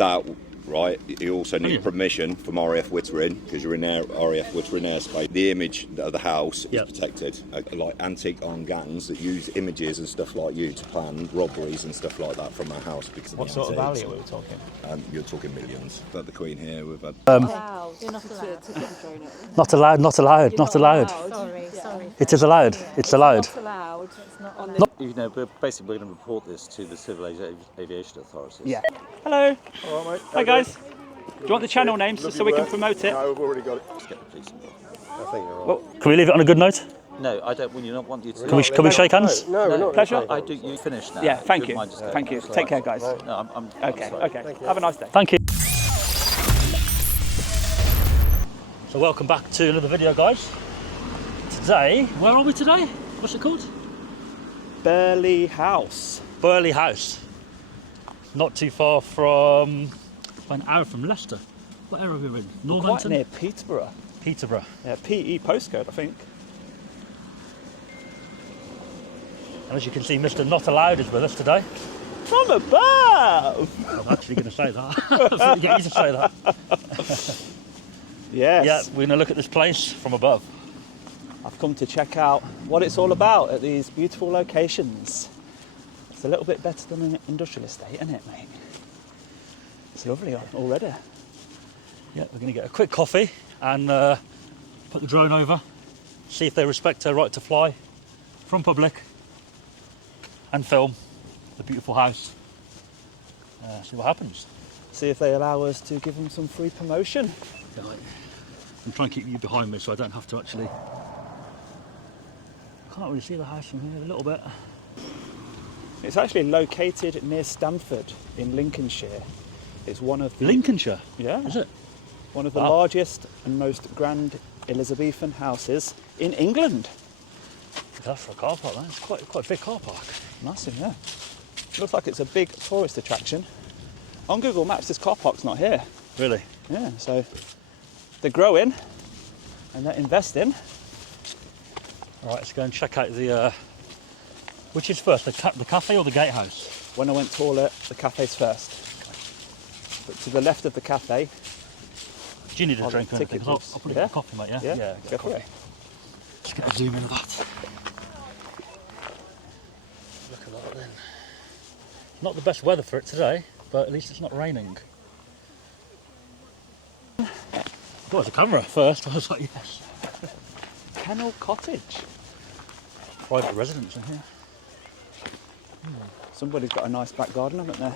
that, right, you also need permission from RAF Wittering, because you're in RAF Wittering airspace. The image of the house is protected. Like antique armed gangs that use images and stuff like you to plan robberies and stuff like that from our house. Because what sort of value are we talking? You're talking millions. But the Queen here, we've had... You're not allowed. Not allowed. Not allowed. Sorry. It is allowed. It's allowed. Not allowed. It's not on You know, but basically we're going to report this to the Civil Aviation Authorities. Yeah. Hello. All right, mate. Hi guys. Do you want the channel names just so we can promote it? No, we've already got it. Let's get the police involved. I think you're right. Well, Can we leave it on a good note? No, I don't. Well, you don't want you to. Can we shake hands? No, we're not. pleasure. I do. You finish now. Yeah, thank If you. mind just going. Thank you. That's Take all care, right. guys. No, I'm Okay, sorry. okay. Have a nice day. Thank you. So welcome back to another video, guys. Today, where are we today? What's it called? Burghley House. Burley House. Not too far from, about an hour from Leicester. What area are we in? Quite Northampton? near Peterborough. Peterborough. Yeah, PE postcode, I think. And as you can see, Mr. Not Allowed is with us today. From above! I'm actually going to say that. I thought you'd get you to say that. Yes. Yeah, we're going to look at this place from above. I've come to check out what it's all about at these beautiful locations. It's a little bit better than an industrial estate, isn't it, mate? It's lovely already. Yeah, we're going to get a quick coffee and put the drone over, see if they respect our right to fly from public and film the beautiful house. See what happens. See if they allow us to give them some free promotion. Right. I'm trying to keep you behind me so I don't have to actually... Can't really see the house from here a little bit. It's actually located near Stamford in Lincolnshire. It's one of the... Lincolnshire? Yeah. Is it? One of the Wow. largest and most grand Elizabethan houses in England. That's for a car park, It's quite a big car park. Massive, yeah. Looks like it's a big tourist attraction. On Google Maps, this car park's not here. Really? Yeah, so they're growing and they're investing. All right, let's go and check out the... which is first, the cafe or the gatehouse? When I went taller, the cafe's first. But to the left of the cafe... Do you need a Oh, drink or anything? ticket I'll booths. put it Yeah? in coffee, mate, yeah? Yeah, get go a for coffee. it. Just get a zoom in of that. Look at that then. Not the best weather for it today, but at least it's not raining. I thought it was a camera first. I was like, yes. Kennel Cottage. Private residence in here. Somebody's got a nice back garden, haven't they?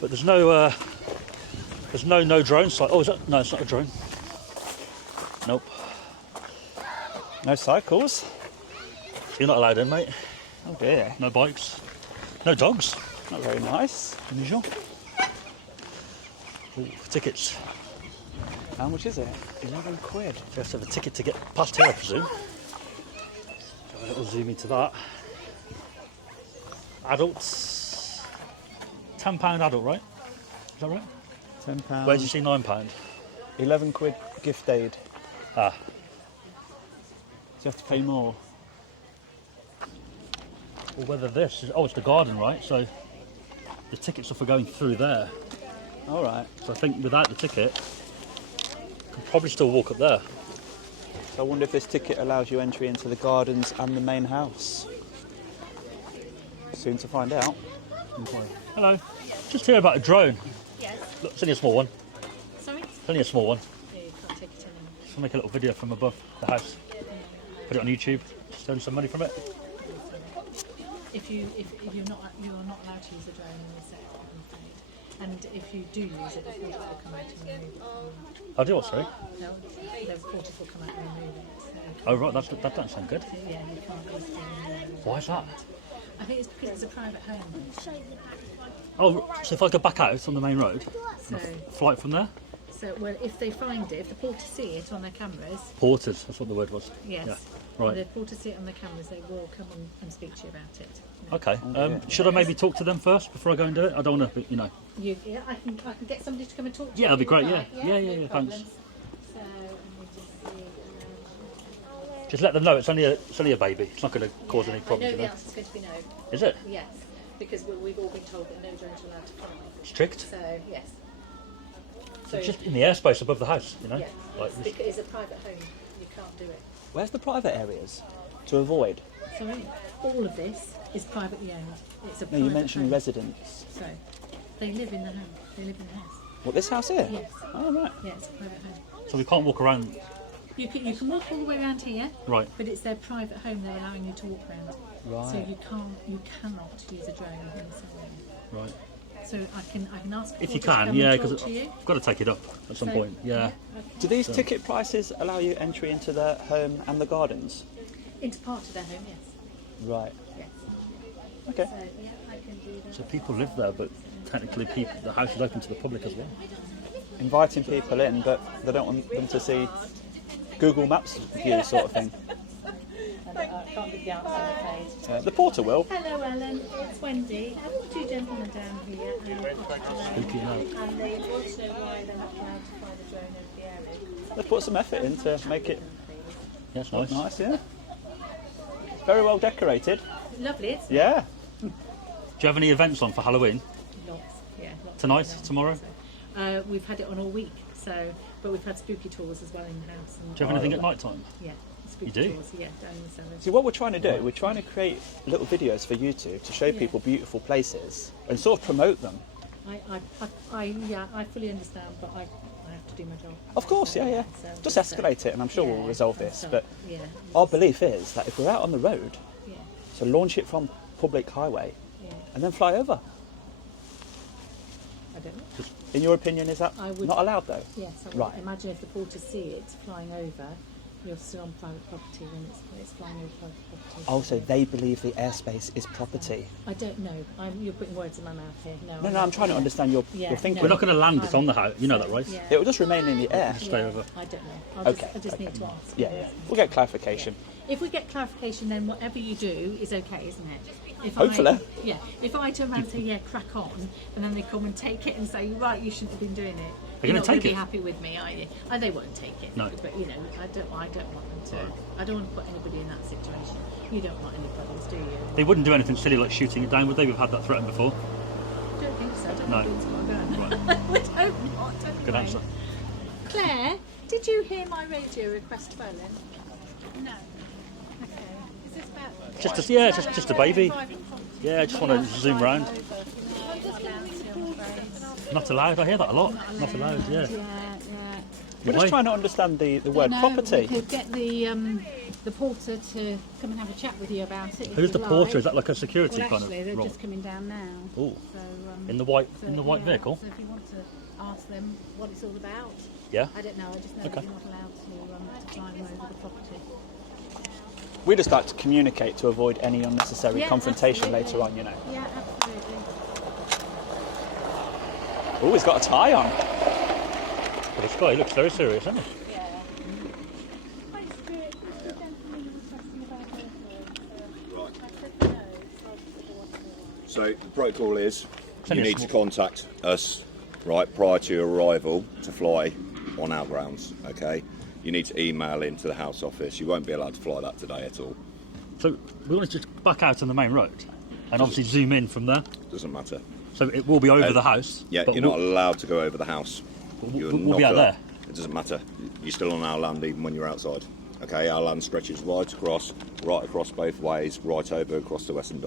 But there's no drone site. Oh, is that? No, it's not a drone. Nope. No cycles. You're not allowed in, mate. Oh dear. No bikes. No dogs. Not very nice. Unusual. Ooh, tickets. How much is it? 11 quid. You have to have a ticket to get past here, I presume. Got a little zoom into that. Adults, £10 adult, right? Is that right? £10. Where did you see £9? 11 quid gift aid. Ah, So you have to pay more. well, whether this is, it's the garden, right? So the tickets are for going through there. All right. So I think without the ticket, you can probably still walk up there. So I wonder if this ticket allows you entry into the gardens and the main house. Soon to find out. Hello. Just hear about a drone. Yes. Look, it's only a small one. Sorry? It's only a small one. Yeah, you can't take it anymore. Just make a little video from above the house. Put it on YouTube. Just earn some money from it. If you're not allowed to use a drone in this area, I'm afraid. And if you do use it, the porters will come out and remove it. I'll do what, sorry? No, the porters will come out and remove it. So, Oh, right, that doesn't sound good. yeah, you can't use it anymore. Why is that? I think it's because it's a private home. Oh, so if I go back out on the main road, So, flight from there? well, if they find it, if the porters see it on their cameras, Porters, that's what the word was. yes. Yeah, right. If the porters see it on their cameras, they will come and speak to you about it. Okay, should I maybe talk to them first before I go and do it? I don't want to, Yeah, I can get somebody to come and talk to you. Yeah, that'd be great, if you yeah. like. Yeah, no thanks. problems. So, let me just see. Just let them know it's only a baby. It's not going to cause any I problems. know You the know? answer's going to be no. Is it? Yes, because we've all been told that no drones are allowed to fly. Strict. So yes. So Just in the airspace above the house, you know. yeah, Like it's, because it's a private home. You can't do it. Where's the private areas to avoid? Sorry, all of this is privately owned. It's a No, private you mentioned home. residents. So they live in the home. They live in the house. What, this house here? Yes. Oh, right. Yeah, it's a private home. So we can't walk around. You can walk all the way around here, Right. but it's their private home. They're allowing you to walk around. Right. So you cannot use a drone inside. Right. So I can ask If people you to come can, and yeah, talk because to you. I've got to take it up at some So, point. Yeah. okay. Do these ticket prices allow you entry into the home and the gardens? Into part of their home, yes. Right. Yes. Okay. So yeah, I can do that. So people live there, but technically the house is open to the public as well. Inviting people in, but they don't want them to see Google Maps view sort of thing. I can't give the answer, I'm afraid. The porter will. Hello, Ellen. It's Wendy. I've got two gentlemen down here, Spooky now. and they want to know why they're not allowed to fly the drone over the area. They put some effort in to make it Yeah, it's nice. nice, yeah. Very well decorated. Lovely, isn't it? Yeah. Do you have any events on for Halloween? Lots, yeah. Lots Tonight? going on. Tomorrow? We've had it on all week, but we've had spooky tours as well in the house. And, Do you have anything at night time? Yeah, spooky You do? tours, yeah, down in the cellar. See, what we're trying to do, we're trying to create little videos for YouTube to show people beautiful places and sort of promote them. I fully understand, but I have to do my job. Of course, yeah. So, Just escalate it and I'm sure we'll yeah, resolve I'm this. sorry. But Yeah, our belief is that if we're out on the road, yeah, so launch it from public highway yeah. and then fly over. I don't know. In your opinion, is that I would- not allowed though? Yes, I would Right. imagine if the porters see it flying over, you're still on private property when it's flying over private property. Also, they believe the airspace is property. I don't know. You're putting words in my mouth here. No, I'm trying to understand your Yeah, thinking. We're not going to land it on the house. You know that, right? Yeah. It will just remain in the air. Just stay over. I don't know. I just need to ask. Yeah. We'll get clarification. If we get clarification, then whatever you do is okay, isn't it? If Hopefully. If I turn around and say, yeah, crack on, and then they come and take it and say, right, you shouldn't have been doing it. They're gonna not gonna take be it? happy with me, are you? They won't take it. No. But, you know, I don't want them to. I don't want to put anybody in that situation. You don't want any problems, do you? They wouldn't do anything silly like shooting it down, would they? We've had that threatened before. I don't think so. I don't No. think it's got a gun. We don't want anyway. Good answer. Claire, did you hear my radio request, Berlin? No. Okay. Is this about... Just a baby. Yeah, I just want to zoom round. Not allowed. I hear that a lot. Not allowed. Yeah. We're just Why? trying to understand the word We property. could get the porter to come and have a chat with you about it. if Who's the you'd porter? like. Is that like a security Well, kind actually, of they're role? just coming down now. Oh, So, in the white so, yeah, vehicle. So if you want to ask them what it's all about, Yeah. I don't know. I just know Okay. that you're not allowed to climb over the property. We just like to communicate to avoid any unnecessary Yeah, confrontation absolutely. later on, you know. Yeah, absolutely. Oh, he's got a tie on. But this guy looks very serious, doesn't he? So the protocol is only you a need to small- contact us right prior to your arrival to fly on our grounds. Okay, you need to email into the house office. You won't be allowed to fly that today at all. So we want to just back out on the main road and obviously zoom in from there. Doesn't matter. So it will be over the house. Yeah, but you're not allowed to go over the house. You're we'll be not out go- there. It doesn't matter. You're still on our land even when you're outside. Okay, our land stretches right across both ways, right over across the Western.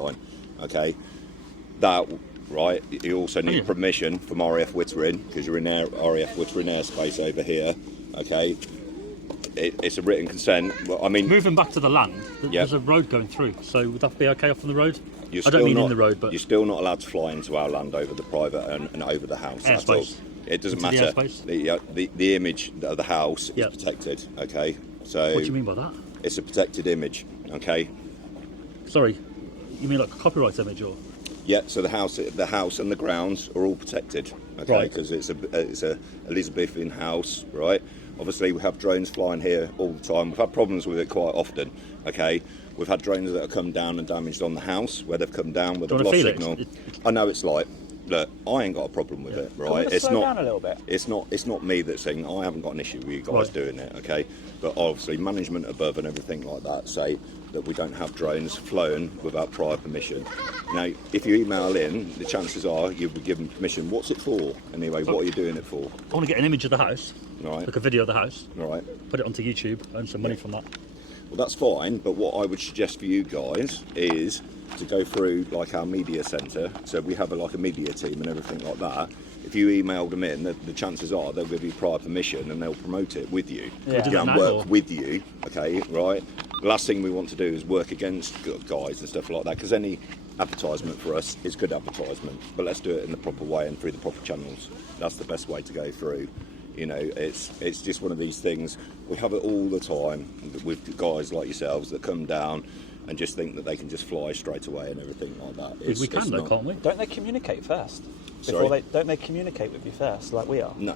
Okay, that right. You also need Yeah. permission from RAF Wittering because you're in RAF Wittering airspace over here. Okay, it's a written consent. Well, I mean, Moving back to the land, Yeah. there's a road going through. So would that be okay off on the road? you're I don't still mean not, in the road, but you're still not allowed to fly into our land over the private and over the house. That's all. Airspace. It doesn't Into the matter. airspace? The image of the house Yeah. is protected. Okay, so what do you mean by that? it's a protected image. Okay, Sorry, you mean like a copyright image or? yeah. So the house and the grounds are all protected. Okay, Right. because it's a Elizabethan house, right? Obviously, we have drones flying here all the time. We've had problems with it quite often. Okay, we've had drones that have come down and damaged on the house where they've come down with Do a you wanna lost feel it? signal. It- I know it's like. look, I ain't got a problem with it, Can we right? just slow down a little bit? It's not me that's saying I haven't got an issue with you guys Right. doing it, okay? But obviously, management above and everything like that say that we don't have drones flown without prior permission. Now, if you email in, the chances are you'll be given permission. What's it for anyway? What are you doing it for? I want to get an image of the house, Right. like a video of the house, Right. put it onto YouTube, earn some money from that. Well, that's fine, but what I would suggest for you guys is to go through like our media centre. So we have like a media team and everything like that. If you email them in, the chances are they'll give you prior permission and they'll promote it with you. Yeah. Do that And now, work or- with you, okay, right? The last thing we want to do is work against guys and stuff like that, because any advertisement for us is good advertisement, but let's do it in the proper way and through the proper channels. That's the best way to go through. You know, it's just one of these things. We have it all the time with guys like yourselves that come down and just think that they can just fly straight away and everything like that. We can though, can't we? Don't they communicate first? Sorry? Don't they communicate with you first, like we are? No.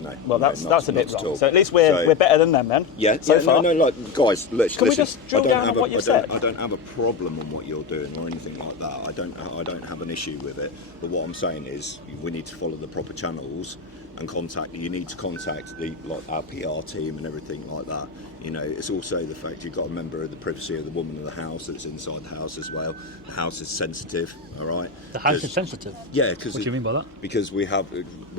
No. Well, no, that's not a bit at all. wrong. So at least we're better than them then. Yeah, so yeah, far. no, like guys, listen. Can we just drill down on what you've said? I don't have a problem on what you're doing or anything like that. I don't have an issue with it. But what I'm saying is, we need to follow the proper channels and contact. You need to contact our PR team and everything like that. You know, it's also the fact you've got a member of the privacy of the woman of the house that's inside the house as well. The house is sensitive, all right. The house is sensitive. Yeah, because What do you mean by that? Because we're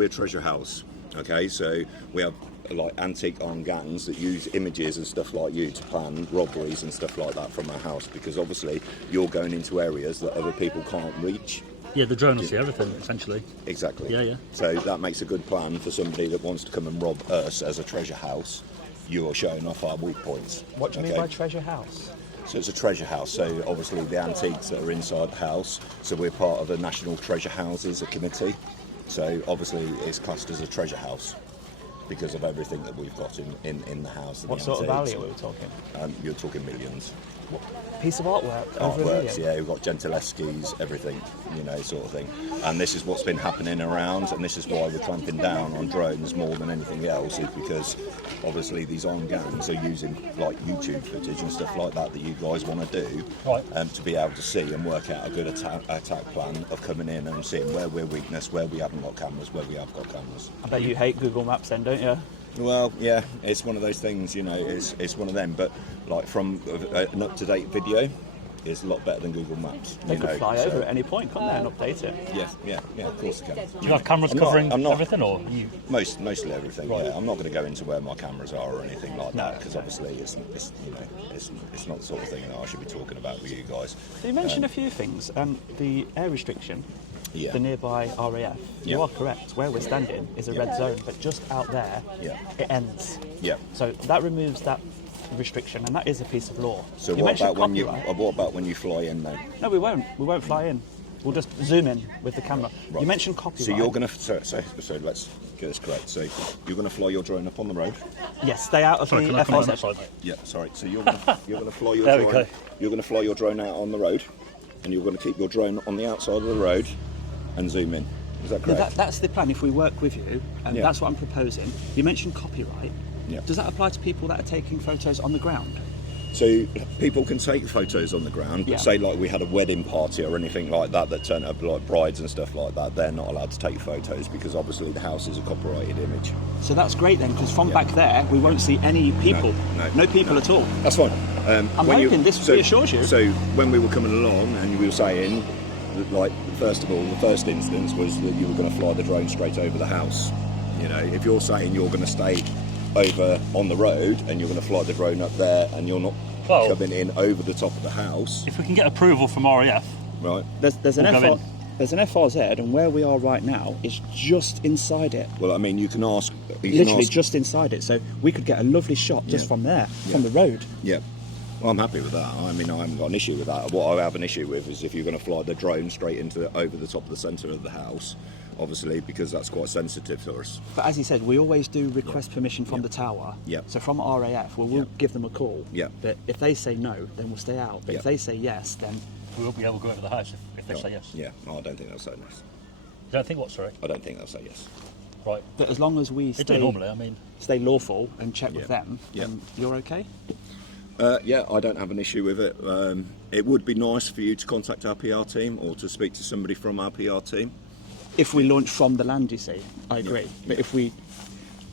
treasure house. Okay, so we have like antique armed gangs that use images and stuff like you to plan robberies and stuff like that from our house, because obviously you're going into areas that other people can't reach. Yeah, the drone will see everything, essentially. Exactly. Yeah, yeah. So that makes a good plan for somebody that wants to come and rob us as a treasure house. You're showing off our weak points. What do you mean okay? by treasure house? So it's a treasure house, so obviously the antiques that are inside the house, so we're part of the National Treasure Houses Committee, so obviously it's classed as a treasure house because of everything that we've got in the house. What sort of value are we talking? You're talking millions. Piece of artwork over $1 million? Artworks, yeah, we've got Gentileschi's, everything, you know, sort of thing. And this is what's been happening around, and this is why we're clamping down on drones more than anything else, is because obviously these armed gangs are using like YouTube footage and stuff like that you guys want to do, Right. to be able to see and work out a good attack plan of coming in and seeing where we're weakness, where we haven't got cameras, where we have got cameras. I bet you hate Google Maps then, don't you? Well, yeah, it's one of those things, you know, it's one of them, but like from an up-to-date video is a lot better than Google Maps. They could fly over at any point, couldn't they, and update it? Yeah, of course they can. Do you have cameras I'm not- covering I'm not- everything, or you? Mostly everything. Right. Yeah, I'm not going to go into where my cameras are or anything like that, because obviously it's you know it's not the sort of thing that I should be talking about with you guys. So you mentioned a few things. The air restriction, Yeah. the nearby RAF. You Yeah. are correct. Where we're standing is a red zone, but just out there, Yeah. it ends. Yeah. So that removes that restriction, and that is a piece of law. So you what mentioned about copyright. what about when you fly in though? No, we won't. We won't fly in. We'll just zoom in with the camera. Right. You mentioned copyright. So you're going to so let's get this correct. So you're going to fly your drone up on the road. Yes, stay out of Sorry, the can I come on that FRZ. side, mate? Yeah, sorry. So you're going to fly your There we drone. go. You're going to fly your drone out on the road, and you're going to keep your drone on the outside of the road and zoom in. Is that No, correct? that's the plan. If we work with you, and Yeah. that's what I'm proposing. You mentioned copyright. Yeah. Does that apply to people that are taking photos on the ground? So people can take photos on the ground, but Yeah. say like we had a wedding party or anything like that turned up like brides and stuff like that, they're not allowed to take photos because obviously the house is a copyrighted image. So that's great then, because from Yeah. back there we won't see any people. No, people at all. That's fine. I'm hoping this reassures you. So when we were coming along and we were saying, that, like, first of all, the first instance was that you were going to fly the drone straight over the house. You know, if you're saying you're going to stay over on the road and you're going to fly the drone up there and you're not Well- coming in over the top of the house, If we can get approval from RAF, right? There's an We'll go in. there's an FRZ, and where we are right now is just inside it. Well, I mean, you can ask. Literally just inside it, so we could get a lovely shot just Yeah. from there, from the road. Yeah. Well, I'm happy with that. I mean, I haven't got an issue with that. What I have an issue with is if you're going to fly the drone straight over the top of the centre of the house, obviously, because that's quite sensitive to us. But as he said, we always do request permission from the tower. Yeah. So from RAF, we'll give them a call. Yeah. But if they say no, then we'll stay out. But Yeah. if they say yes, then we won't be able to go over the house if they say yes. Yeah. No, I don't think they'll say yes. You don't think what, sorry? I don't think they'll say yes. Right. but as long as we They do stay, normally, I mean. stay lawful and check with Yeah. them, Yeah. then you're okay? Yeah, I don't have an issue with it. It would be nice for you to contact our PR team or to speak to somebody from our PR team. if we launch from the land, you see. I agree. But if we...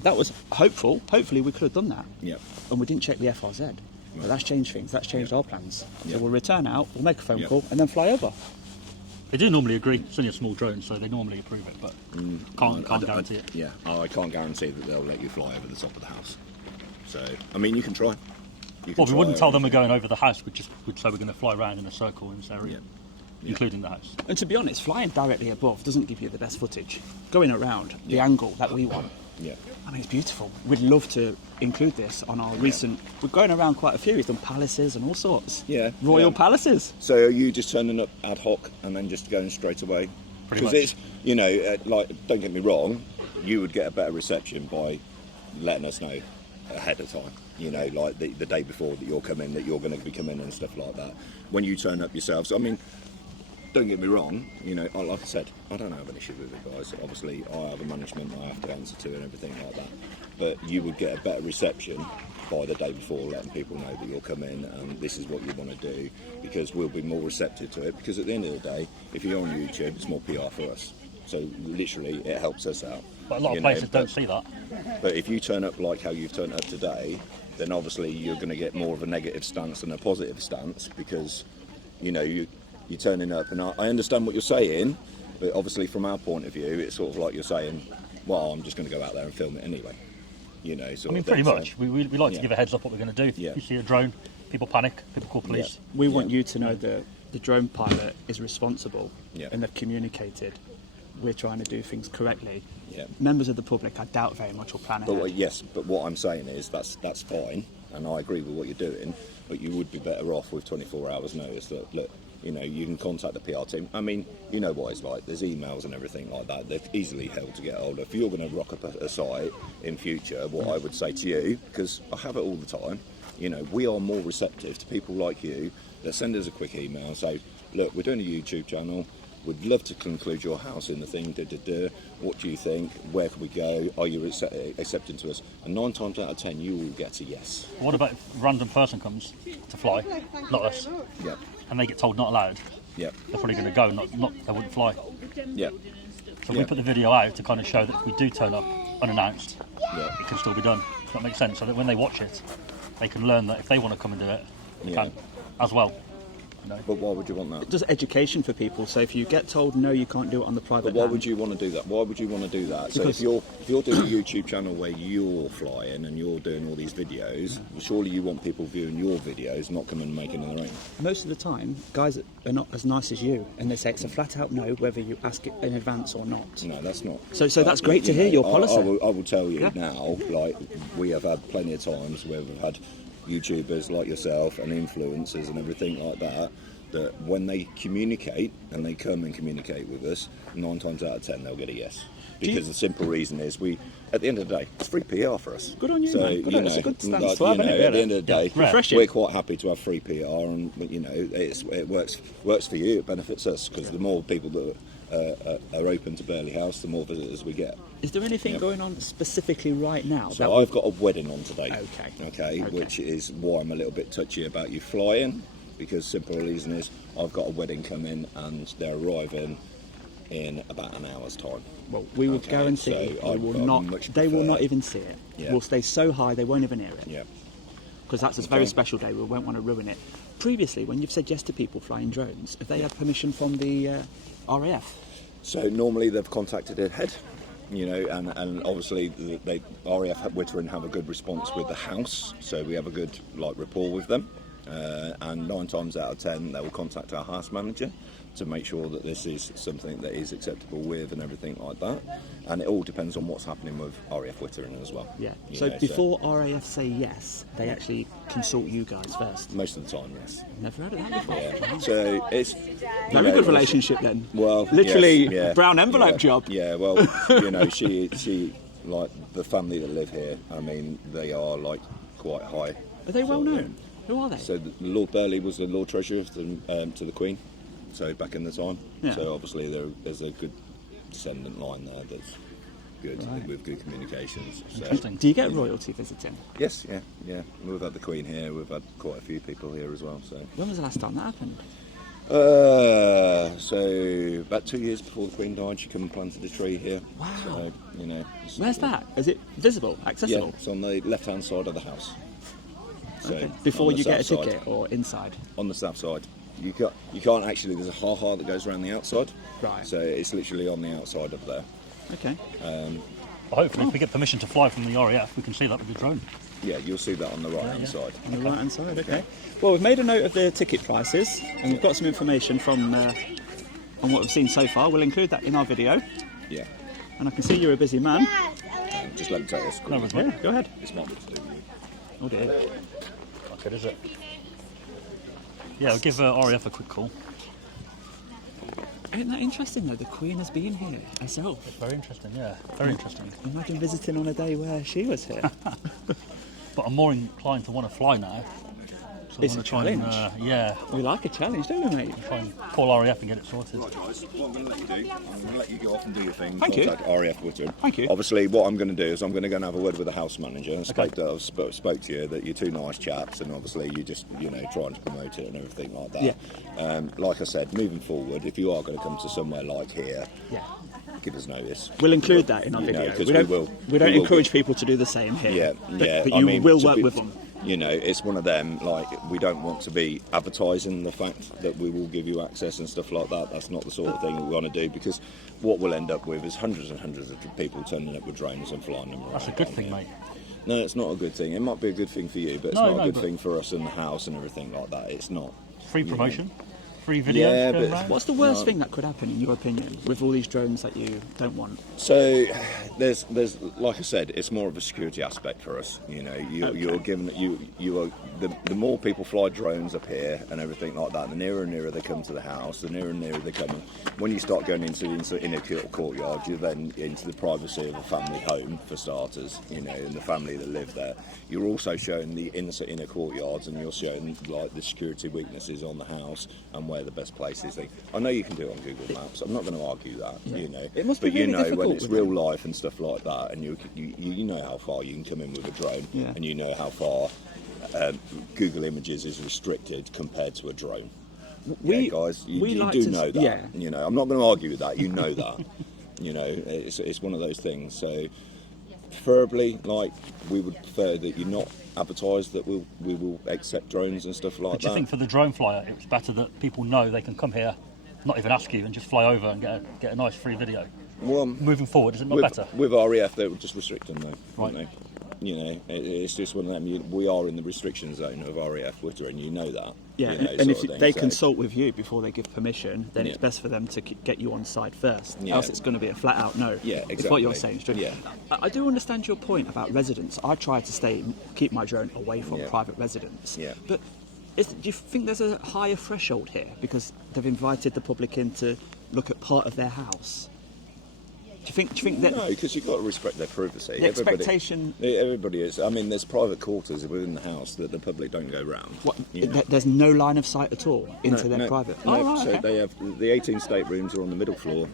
That was hopeful. Hopefully we could have done that. Yeah. And we didn't check the FRZ. But that's changed things. That's changed our plans. Yeah. So we'll return out, we'll make a phone call, and then fly over. They do normally agree. It's only a small drone, so they normally approve it, but can't guarantee it. Yeah, I can't guarantee that they'll let you fly over the top of the house. So, I mean, you can try. Well, we wouldn't tell them we're going over the house. We'd say we're going to fly around in a circle in this area, including the house. And to be honest, flying directly above doesn't give you the best footage. Going around, the angle that we want, I mean, it's beautiful. We'd love to include this on our recent... We're going around quite a few. We've done palaces and all sorts. Yeah. Royal palaces. So are you just turning up ad hoc and then just going straight away? Pretty much. Because it's, you know, like, don't get me wrong, you would get a better reception by letting us know ahead of time. You know, like the day before that you're coming, that you're going to be coming and stuff like that. When you turn up yourselves, I mean, don't get me wrong, you know, like I said, I don't have an issue with it, guys. Obviously, I have a management I have to answer to and everything like that. But you would get a better reception by the day before, letting people know that you're coming and this is what you want to do, because we'll be more receptive to it. Because at the end of the day, if you're on YouTube, it's more PR for us. So literally, it helps us out. But a lot of places don't see that. But if you turn up like how you've turned up today, then obviously you're going to get more of a negative stance than a positive stance, because, you know, you're turning up, and I understand what you're saying, but obviously from our point of view, it's sort of like you're saying, well, I'm just going to go out there and film it anyway. You know, sort I mean, of pretty thing. much. We like to give a heads up what we're going to do. Yeah. You see a drone, people panic, people call police. We want you to know that the drone pilot is responsible and they've communicated. We're trying to do things correctly. Yeah. Members of the public, I doubt very much will plan ahead. But yes, but what I'm saying is that's fine, and I agree with what you're doing, but you would be better off with 24 hours notice that, look, you know, you can contact the PR team. I mean, you know what it's like. There's emails and everything like that. They're easily held to get hold of. If you're going to rock up a site in future, what I would say to you, because I have it all the time, you know, we are more receptive to people like you that send us a quick email and say, look, we're doing a YouTube channel. We'd love to conclude your house in the thing. What do you think? Where can we go? Are you accepting to us? And 9 times out of 10, you will get a yes. What about if a random person comes to fly, not us, Yeah. and they get told not allowed? Yeah. They're probably going to go, not they wouldn't fly. Yeah. So we put the video out to kind of show that if we do turn up unannounced, Yeah. it can still be done. Does that make sense? So that when they watch it, they can learn that if they want to come and do it, they can as well. You know? But why would you want that? Just education for people. So if you get told no, you can't do it on the private But why land, would you want to do that? Why would you want to do that? So Because- if you're doing a YouTube channel where you're flying and you're doing all these videos, surely you want people viewing your videos, not coming and making their own. most of the time, guys are not as nice as you, and they say it's a flat out no whether you ask it in advance or not. No, that's not. So that's great to hear your policy. I will tell you now, like, we have had plenty of times where we've had YouTubers like yourself and influencers and everything like that, that when they communicate and they come and communicate with us, 9 times out of 10 they'll get a yes. Because the simple reason is at the end of the day, it's free PR for us. Good on you, so, man. Good you on- know, it's a good stance like, to have, you know, isn't it, at the really? end of the day, Refreshing. we're quite happy to have free PR, and you know, it works for you. It benefits us, because the more people that are open to Burghley House, the more visitors we get. Is there anything going on specifically right now? So I've got a wedding on today. Okay. Which is why I'm a little bit touchy about you flying, because simple reason is I've got a wedding coming and they're arriving in about an hour's time. Well, we would guarantee so they will not even see it. Yeah. We'll stay so high they won't even hear it. Yeah. Because that's a very special day. We won't want to ruin it. Previously, when you've said yes to people flying drones, have they had permission from the RAF? So normally they've contacted it ahead, you know, and obviously the RAF Wittering have a good response with the house, so we have a good rapport with them. And 9 times out of 10 they will contact our house manager to make sure that this is something that is acceptable with and everything like that. And it all depends on what's happening with RAF Wittering as well. Yeah. You So know, before RAF say yes, they actually consult you guys first. most of the time, yes. Never heard of that before. Yeah. So it's Very good relationship then. Well, literally yes, yeah, brown envelope yeah, job. Yeah, well, you know, she like the family that live here. I mean, they are quite high. Are they well So, known? Who are they? So the Lord Burley was the Lord Treasurer to the Queen. So back in the time. Yeah. So obviously there's a good descendant line there that's good with good communications. So. Interesting. Do you get royalty visiting? Yes, yeah. We've had the Queen here. We've had quite a few people here as well. So. When was the last time that happened? So about 2 years before the Queen died, she came and planted a tree here. Wow. So, you know. Where's that? Is it visible, accessible? Yeah, it's on the left-hand side of the house. So Okay. Before on the you get a south ticket side. or inside? On the south side. You can't actually, there's a ha-ha that goes around the outside. Right. So it's literally on the outside of there. Okay. Hopefully, if we get permission to fly from the RAF, we can see that with the drone. Yeah, you'll see that on the right-hand side. On the right-hand side, okay. Well, we've made a note of the ticket prices, and we've got some information from on what we've seen so far. We'll include that in our video, Yeah. and I can see you're a busy man. Just let me take this. No, it's Yeah, not. go ahead. It's not good to do with you. Oh dear. Not good, is it? Yeah, we'll give RAF a quick call. Isn't that interesting though? The Queen has been here herself. Very interesting, yeah. Very interesting. Imagine visiting on a day where she was here. But I'm more inclined to want to fly now. So It's I a want to try and, challenge. yeah, We like a challenge, don't we, mate? try and call RAF and get it sorted. Right, guys, what I'm going to let you do, I'm going to let you go off and do your thing. Thank you. Contact RAF Woodward. Thank you. Obviously, what I'm going to do is I'm going to go and have a word with the house manager. And Okay. spoke to you that you're two nice chaps, and obviously you just, you know, trying to promote it and everything like that. Yeah. Like I said, moving forward, if you are going to come to somewhere like here, Yeah. give us notice. We'll include that in our You know, video. 'cause we don't, we will. we don't We will. encourage people to do the same here. Yeah, yeah. But I you mean, will to work be- with them. You know, it's one of them, like, we don't want to be advertising the fact that we will give you access and stuff like that. That's not the sort of thing we want to do, because what we'll end up with is hundreds and hundreds of people turning up with drones and flying them around. That's a good thing, mate. No, it's not a good thing. It might be a good thing for you, but it's No, not no, a good but- thing for us in the house and everything like that. It's not. Free promotion, free videos Yeah, going but- around. What's the worst No. thing that could happen, in your opinion, with all these drones that you don't want? So there's like I said, it's more of a security aspect for us. You know, you're given you are the more people fly drones up here and everything like that, the nearer and nearer they come to the house, the nearer and nearer they come. When you start going into inner courtyard, you're then into the privacy of a family home for starters. You know, and the family that live there. You're also showing the inner courtyards, and you're showing like the security weaknesses on the house and where the best places. I know you can do it on Google Maps. I'm not going to argue that. You know, It must be but you really know when difficult it's with real them. life and stuff like that, and you know how far you can come in with a drone, Yeah. and you know how far Google Images is restricted compared to a drone. We- guys, you like do to- know that. yeah. You know, I'm not going to argue with that. You know that. You know, it's one of those things. So, preferably, like, we would prefer that you not advertise that we will accept drones and stuff like But do you that. think for the drone flyer, it's better that people know they can come here, not even ask you, and just fly over and get a nice free video? Well, Moving forward, is it not with, better? with RAF, they would just restrict them, though, wouldn't Right. they? You know, it's just one of them. We are in the restriction zone of RAF Witter, and you know that. Yeah, you know, and sort if of thing. they So- consult with you before they give permission, then it's Yeah. best for them to get you on side first. Yeah. Else it's going to be a flat out no. Yeah, It's what you're exactly. saying, straight. Yeah. I do understand your point about residents. I try to keep my drone away from Yeah. private residents. Yeah. But do you think there's a higher threshold here because they've invited the public in to look at part of their house? Do you think that? No, because you've got to respect their privacy. The expectation- Everybody is. I mean, there's private quarters within the house that the public don't go round. What, you know. there's no line of sight at all into their private. No, Oh, right, so okay. they have the 18 staterooms are on the middle floor,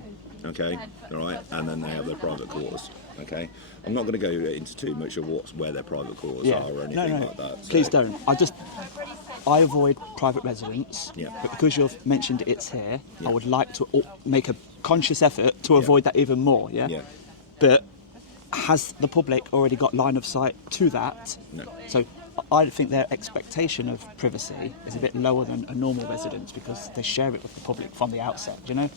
okay, all right, and then they have their private quarters, okay. I'm not going to go into too much of where their private quarters are or anything like that. So- Please don't. I avoid private residence, Yeah. but because you've mentioned it's here, I would like to make a conscious effort to avoid that even more. Yeah. Yeah. But has the public already got line of sight to that? No. So I think their expectation of privacy is a bit lower than a normal residence because they share it with the public from the outset. Do you know?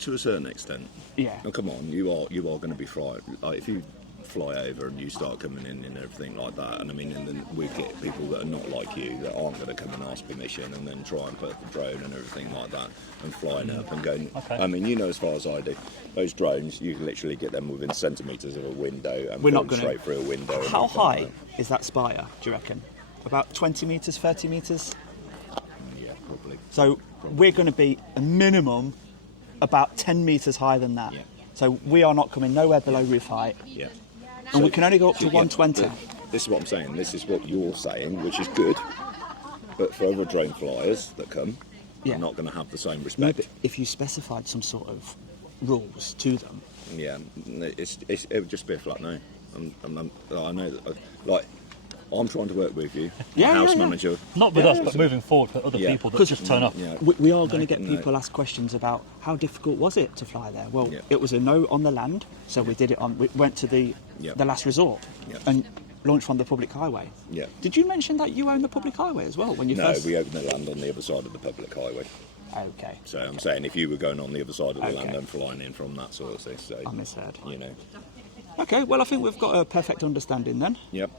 To a certain extent. Yeah. Oh, come on, you are going to be fried. Like, if you fly over and you start coming in and everything like that, and I mean, and then we get people that are not like you that aren't going to come and ask permission and then try and put the drone and everything like that and flying up and going. Okay. I mean, you know as far as I do, those drones you can literally get them within centimetres of a window and We're not film gonna- straight through a window. and How everything high like is that spire? Do you reckon? About 20 metres, 30 metres? that. Yeah, probably. So we're going to be a minimum about 10 metres higher than that. Yeah. So we are not coming nowhere below roof height. Yeah. And we can only go up to yeah, 120. but this is what I'm saying. This is what you're saying, which is good. But for other drone flyers that come, Yeah. are not going to have the same No, respect. but if you specified some sort of rules to them, Yeah, it would just be a flat no. I know that, like, I'm trying to work with you. Yeah, House yeah, yeah. manager. Not with us, but moving forward for other Yeah. people that just turn up. Yeah. We are going to get No. people ask questions about how difficult was it to fly there. Well, Yeah. it was a no on the land, so we did it on. We went to the last resort Yeah. and launched from the public highway. Yeah. Did you mention that you own the public highway as well when you No, first? we open the land on the other side of the public highway. Okay, So I'm saying if you were going on the other side of the land Okay. and flying in from that sort of thing, so I misheard. you know. Okay, well I think we've got a perfect understanding then. Yep.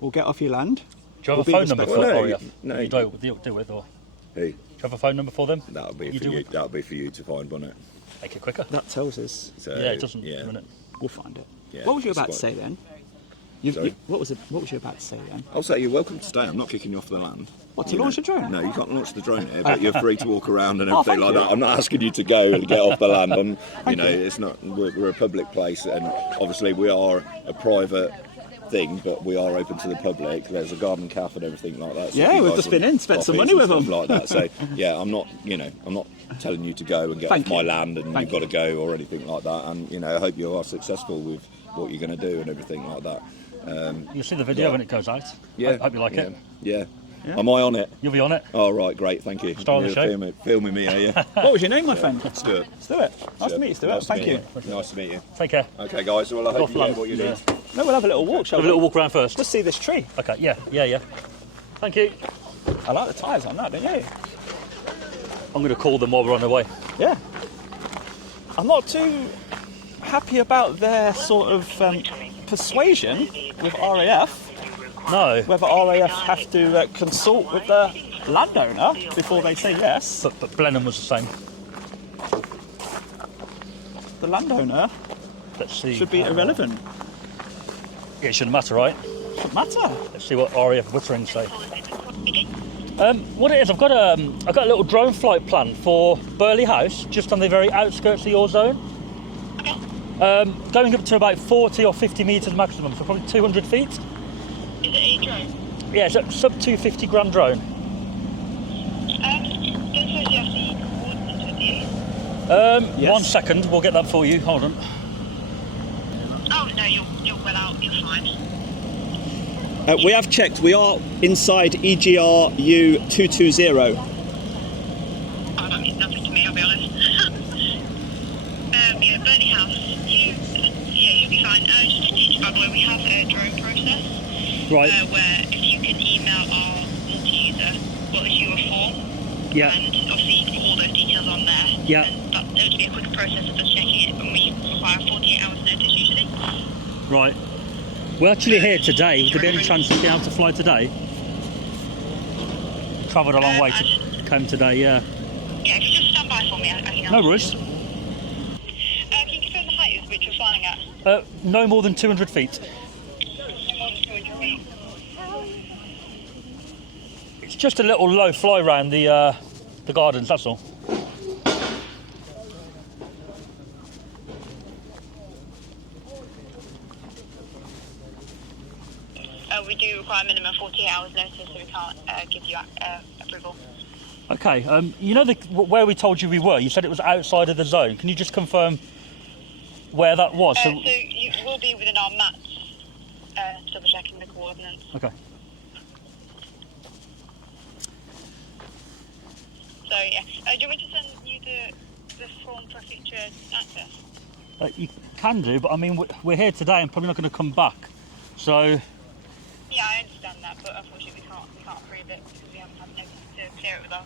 We'll get off your land. Do you have We'll a be phone number for respectful. RAF? No, You deal with, or Who? do you have a phone number for them? That'll be You for do you. it? That'll be for you to find, won't it? Make it quicker. That tells us. So, Yeah, it doesn't. Yeah. Minute. We'll find it. Yeah, What was you it's about to quite- say then? Sorry? What was you about to say then? I'll say you're welcome to stay. I'm not kicking you off the land. What, to launch a drone? No, you can't launch the drone here, but you're free to walk around and Oh, everything thank like you. that. I'm not asking you to go and get off the land. It's not. We're a public place, and obviously we are a private thing, but we are open to the public. There's a garden cafe and everything like that. So Yeah, if you we've guys just been want in, spent some coffees money and with stuff them. like that. So yeah, I'm not telling you to go and get Thank off my you. land and Thank you've got to go or anything like that. And I hope you are successful with what you're going to do and everything like that. You'll see the video Yeah. when it goes out. Yeah, Hope you like yeah. it. Yeah. Yeah. Am I on it? You'll be on it. Oh, right, great, thank you. Star of the show. Filming me, are you? What was your name, my friend? Stuart. Stuart. Nice to meet you, Stuart. Nice to Thank meet you. Nice to meet you. Take care. Okay, guys, well, I hope Off you land. get what you Yeah. need. No, we'll have a little walk, shall Have we? a little walk around first. Let's see this tree. Okay. Yeah. Thank you. I like the tyres on that, don't you? I'm going to call them while we're on the way. Yeah. I'm not too happy about their sort of persuasion with RAF. No, Whether RAF have to consult with the landowner before they say yes. but Blenheim was the same. The landowner Let's see. should be irrelevant. Yeah, it shouldn't matter, right? Doesn't matter. Let's see what RAF Wittering say. What it is, I've got a little drone flight planned for Burghley House, just on the very outskirts of your zone. Going up to about 40 or 50 metres maximum, so probably 200 feet. Is it a drone? Yeah, it's a sub 250 grand drone. Don't suppose you have the coordinates with you? Yes. 1 second, we'll get that for you. Hold on. Oh, no, you're well out, you're fine. We have checked. We are inside EGRU 220. Oh, that means nothing to me, I'll be honest. Yeah, Burley House. You'll be fine. Just to teach, by the way, we have a drone process. Right. Where if you can email our multi-user, we'll issue a form. Yeah. And obviously you can put all those details on there. Yeah. And it'll be a quick process of just checking it, and we require 48 hours notice usually. Right. We're actually here today. Would there be any chance of being able to fly today? Travelled a long way to come today, yeah. Yeah, if you just stand by for me, I can No worries. Can you confirm the height at which you're flying at? No more than 200 feet. More than 200 feet. It's just a little low fly round the gardens, that's all. We do require a minimum 48 hours notice, so we can't give you approval. Okay, you know where we told you we were? You said it was outside of the zone. Can you just confirm where that was? So you will be within our maps, double checking the coordinates. Okay. So yeah, do you want me to send you the form for future access? You can do, but I mean, we're here today and probably not going to come back. So, Yeah, I understand that, but unfortunately we can't approve it because we haven't had notice to clear it with our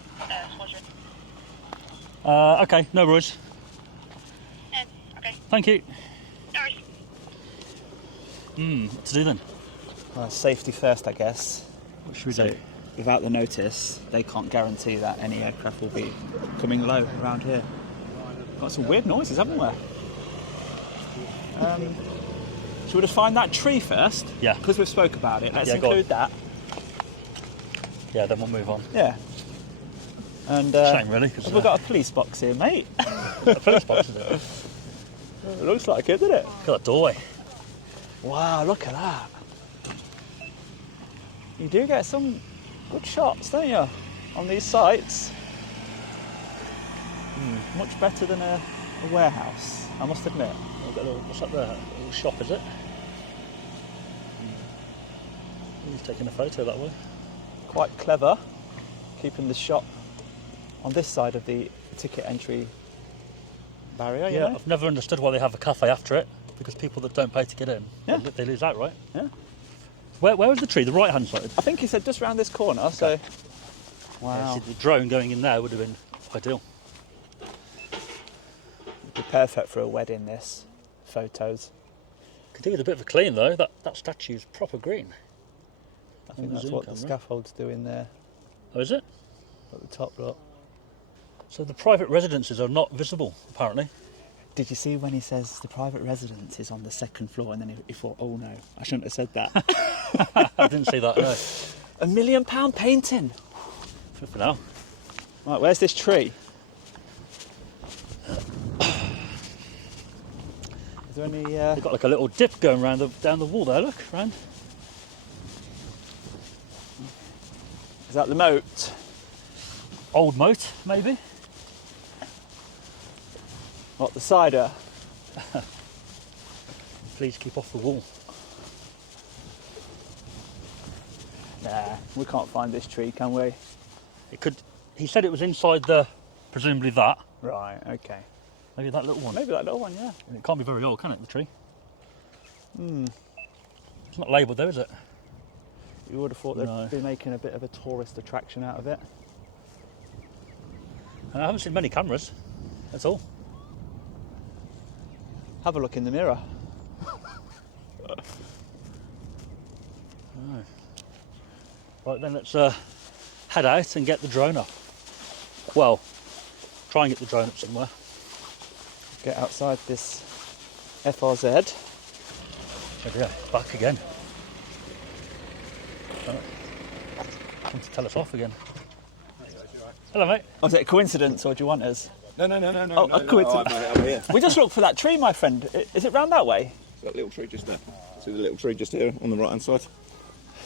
squadron. okay, no worries. Okay, Thank you. no worries. What to do then? Safety first, I guess. What should we So, do? without the notice, they can't guarantee that any aircraft will be coming low around here. Got some weird noises, haven't we? Should we just find that tree first? Yeah. Because we've spoke about it. Let's Yeah, go on. include that. Yeah, then we'll move on. Yeah. And Shame, really. 'Cause, have we got a police box here, mate? a police box, is it? It looks like it, doesn't it? Look at that doorway. Wow, look at that. You do get some good shots, don't you, on these sites? Much better than a warehouse, I must admit. We've got a little, what's up there? A little shop, is it? He's taking a photo that way. Quite clever, keeping the shop on this side of the ticket entry barrier. Yeah, I've never understood why they have a cafe after it, because people that don't pay to get in, they lose out, right? Yeah. Where was the tree? The right-hand side? I think he said just round this corner, so... Wow. Yeah, see, the drone going in there would have been ideal. It'd be perfect for a wedding, this. Photos. Could do with a bit of a clean, though. That statue's proper green. I think that's what the scaffold's doing there. Oh, is it? At the top, look. So the private residences are not visible, apparently. Did you see when he says the private residence is on the second floor, and then he thought, oh no, I shouldn't have said that. I didn't see that, no. £1 million painting. For now. Right, where's this tree? Is there any... They've got like a little dip going down the wall there, look, round. Is that the moat? Old moat, maybe? What, the cider? Please keep off the wall. Nah, we can't find this tree, can we? It could. He said it was inside presumably that. Right, okay. Maybe that little one. Maybe that little one, yeah. It can't be very old, can it, the tree? It's not labelled though, is it? You would have thought they'd be making a bit of a tourist attraction out of it. I haven't seen many cameras, that's all. Have a look in the mirror. Right then, let's head out and get the drone up. Well, try and get the drone up somewhere. Get outside this FRZ. Oh yeah, back again. Come to tell us off again. Hello, mate. Was it a coincidence, or do you want us? No. Oh, a coincidence. I'm here. We just looked for that tree, my friend. Is it round that way? That little tree just there. See the little tree just here on the right hand side?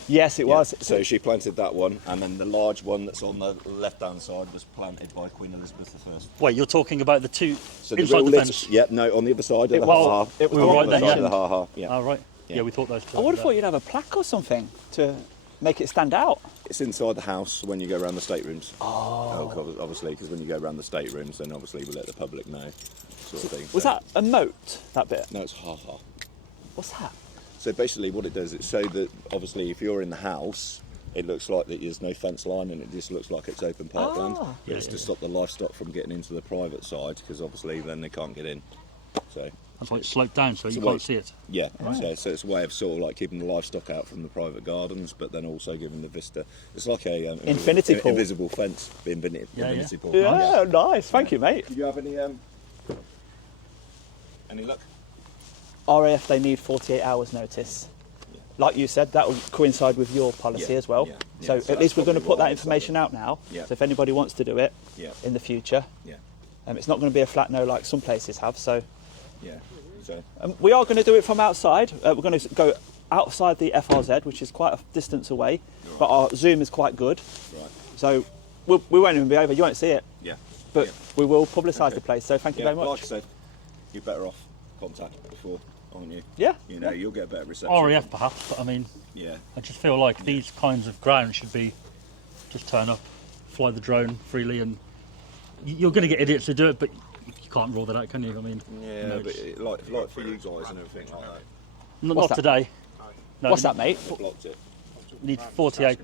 Yes, it was. So she planted that one, and then the large one that's on the left hand side was planted by Queen Elizabeth I. Wait, you're talking about the two So inside the fence? Yeah, no, on the other side of the was- ha-ha. it was We were right On the then, side yeah. of the ha-ha, yeah. Oh, right. Yeah. Yeah, we thought those two. I would have were thought you'd have a plaque or something to make it stand out. It's inside the house when you go around the staterooms. Oh. Obviously, because when you go around the staterooms, then obviously we let the public know, sort of thing. Was that a moat, that bit? No, it's ha-ha. What's that? So basically what it does is so that obviously if you're in the house, it looks like that there's no fence line and it just looks like it's open parkland. Ah. But it's to stop the livestock from getting into the private side, because obviously then they can't get in. So That's why it's sloped down so you wait. can't see it. yeah, so it's a way of sort of like keeping the livestock out from the private gardens, but then also giving the vista. It's like a Infinity pool. invisible fence, infinity pool. Yeah, nice. Thank you, mate. Do you have any luck? RAF, they need 48 hours notice. Like you said, that will coincide with your policy Yeah, as well. yeah, yeah. So So at least that's we're going to probably put why that it's information like out now. Yeah. So if anybody wants to do it Yeah. in the future, Yeah, it's not going to be a flat no like some places have. So yeah. So we are going to do it from outside. We're going to go outside the FRZ, which is quite a distance away, but our zoom is quite good. right. So we won't even be over. You won't see it, Yeah. but yeah. we will publicise Okay. the place. So thank you Yeah, very much. like I said, you're better off contact before, aren't you? Yeah. You know, yeah. you'll get a better reception. RAF perhaps, but I mean, Yeah. I just feel like these kinds of grounds should be just turn up, fly the drone freely, and you're going to get idiots to do it, but you can't rule that out, can you? I mean, Yeah, you know, but it's- like for you guys and everything like that, not What's that? today. No, What's that, mate? they blocked it. Need 48.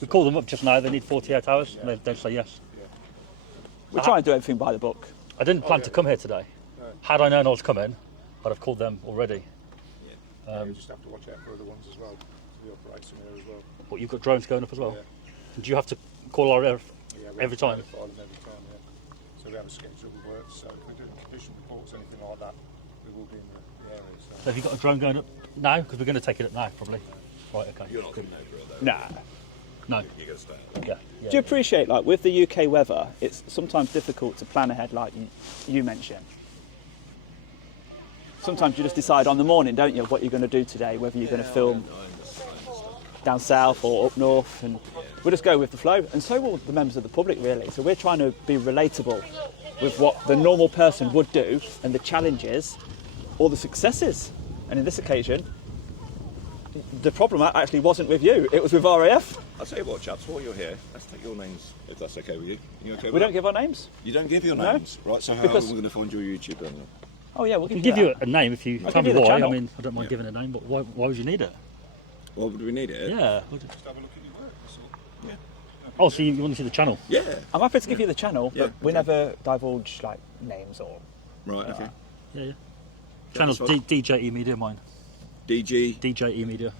We call them up just now. They need 48 hours, and they'll say yes. We're trying to do everything by the book. I didn't plan to come here today. Had I known I was coming, I'd have called them already. You just have to watch out for other ones as well. The operating here as well. But you've got drones going up as well. Yeah. Do you have to call RAF Yeah, we every time? notify them every time, yeah. So we have a schedule of work. So if we're doing condition reports, anything like that, we will be in the area. So. So have you got a drone going up now? Because we're going to take it up now, probably. Right, okay. You're not coming over it though. Nah. No. You're going to stay out. Yeah. Do you appreciate, like, with the UK weather, it's sometimes difficult to plan ahead, like you mentioned. Sometimes you just decide on the morning, don't you, what you're going to do today, whether you're going to film down south or up north, and we'll just go with the flow. And so will the members of the public, really. So we're trying to be relatable with what the normal person would do, and the challenges or the successes. And in this occasion, The problem actually wasn't with you, it was with RAF. I'll tell you what, chaps, while you're here, let's take your names, if that's okay with you. You okay with We that? don't give our names. You don't give your No. names? Right, so how Because- are we going to find your YouTube channel? Oh yeah, we'll We can give give you you a name if you I'll tell give me you the why. channel. I mean, I don't mind giving a name, but why would you need it? Why would we need it? Yeah. Just have a look at your work, that's all. Yeah. Oh, so you want to see the channel? Yeah. I'm happy to give you the channel, Yeah, but we okay. never divulge like names or. Right, okay. Yeah, yeah. Channel's that's fine. DJ E Media, mine. DJ E Media.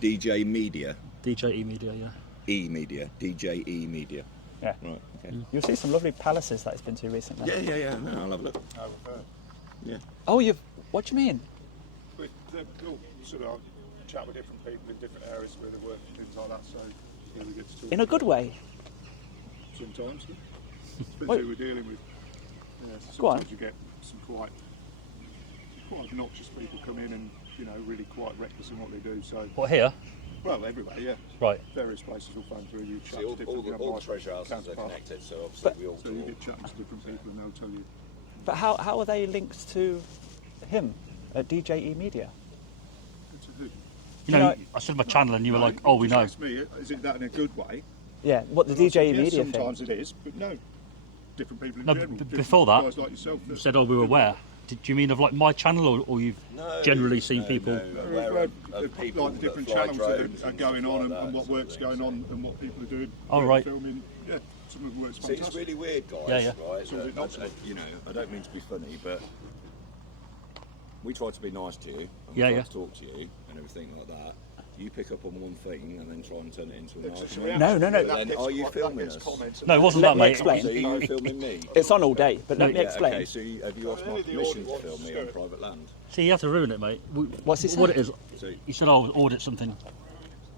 DJ Media. DJ E Media, yeah. E Media. DJ E Media. Yeah. Right, okay. You'll see some lovely palaces that it's been to recently. Yeah. No, I'll have a look. No, we've heard. Yeah. Oh, you've. What do you mean? We'll sort of chat with different people in different areas where they work and things like that, so yeah, we get to talk In a good way. sometimes. Depends Wait. who we're dealing with. Yeah, so Go on. sometimes you get some quite obnoxious people come in and, you know, really quite reckless in what they do. So, What, here? well, everywhere, yeah. Right. Various places will phone through you, chat See, to different all my the treasure houses are counterparts. connected, so obviously we all So you talk. get chatting to different people and they'll tell you. But how are they linked to him at DJ E Media? To who? You know, I said my channel and you were like, oh, we Just know. ask me, is it that in a good way? Yeah, what the And I DJ said, E yes, Media thing. sometimes it is, but no. Different people in No, general. different before that, guys like yourself. You said, oh, we were aware. Did you mean of like my channel, or you've generally seen people? Aware Well, of people like the different that fly channels drones that are and going stuff on like and that, what sort of work's thing, going so. on and what people are doing. Oh, right. Filming, yeah, some of the work's See, fantastic. it's really weird, guys. Yeah, yeah. Right? Some of it not so. You know, I don't mean to be funny, but we try to be nice to you. And Yeah, we try yeah. to talk to you and everything like that. You pick up on one thing and then try and turn it into an It's a argument. No, no, no. But then, are you filming us? No, it wasn't Let that, me mate. explain. So you filming me? It's on all day, but let me Yeah, explain. Okay, so have you asked my permission to film me on private land? See, you have to ruin it, mate. What's he What saying? it is? So He said, "I'll audit something."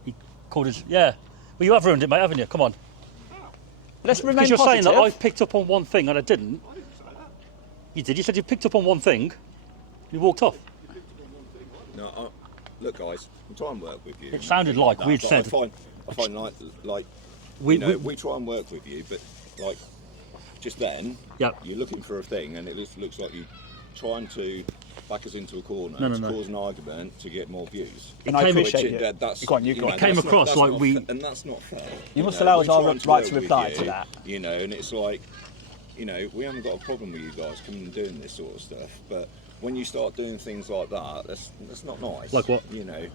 He called us. Yeah. Well, you have ruined it, mate, haven't you? Come on. Let's remain Because you're saying positive. that I picked up on one thing and I didn't. You did. You said you picked up on one thing. You walked off. no, look, guys, I'm trying to work with you. It sounded like that, we'd but said. I find like We, you know, we try and work with you, but like just then, Yeah. you're looking for a thing, and it looks like you're trying to back us into a corner No, to no. cause an argument to get more views. And I came- appreciate Which, it. that's, Go on, you you go know, on. It came that's across that's like not we- fa- and that's not fair. You must know, allow we're us our trying to right work to with reply you, to that. You know, and it's like, you know, we haven't got a problem with you guys coming and doing this sort of stuff, but when you start doing things like that, that's not nice. Like what? You know,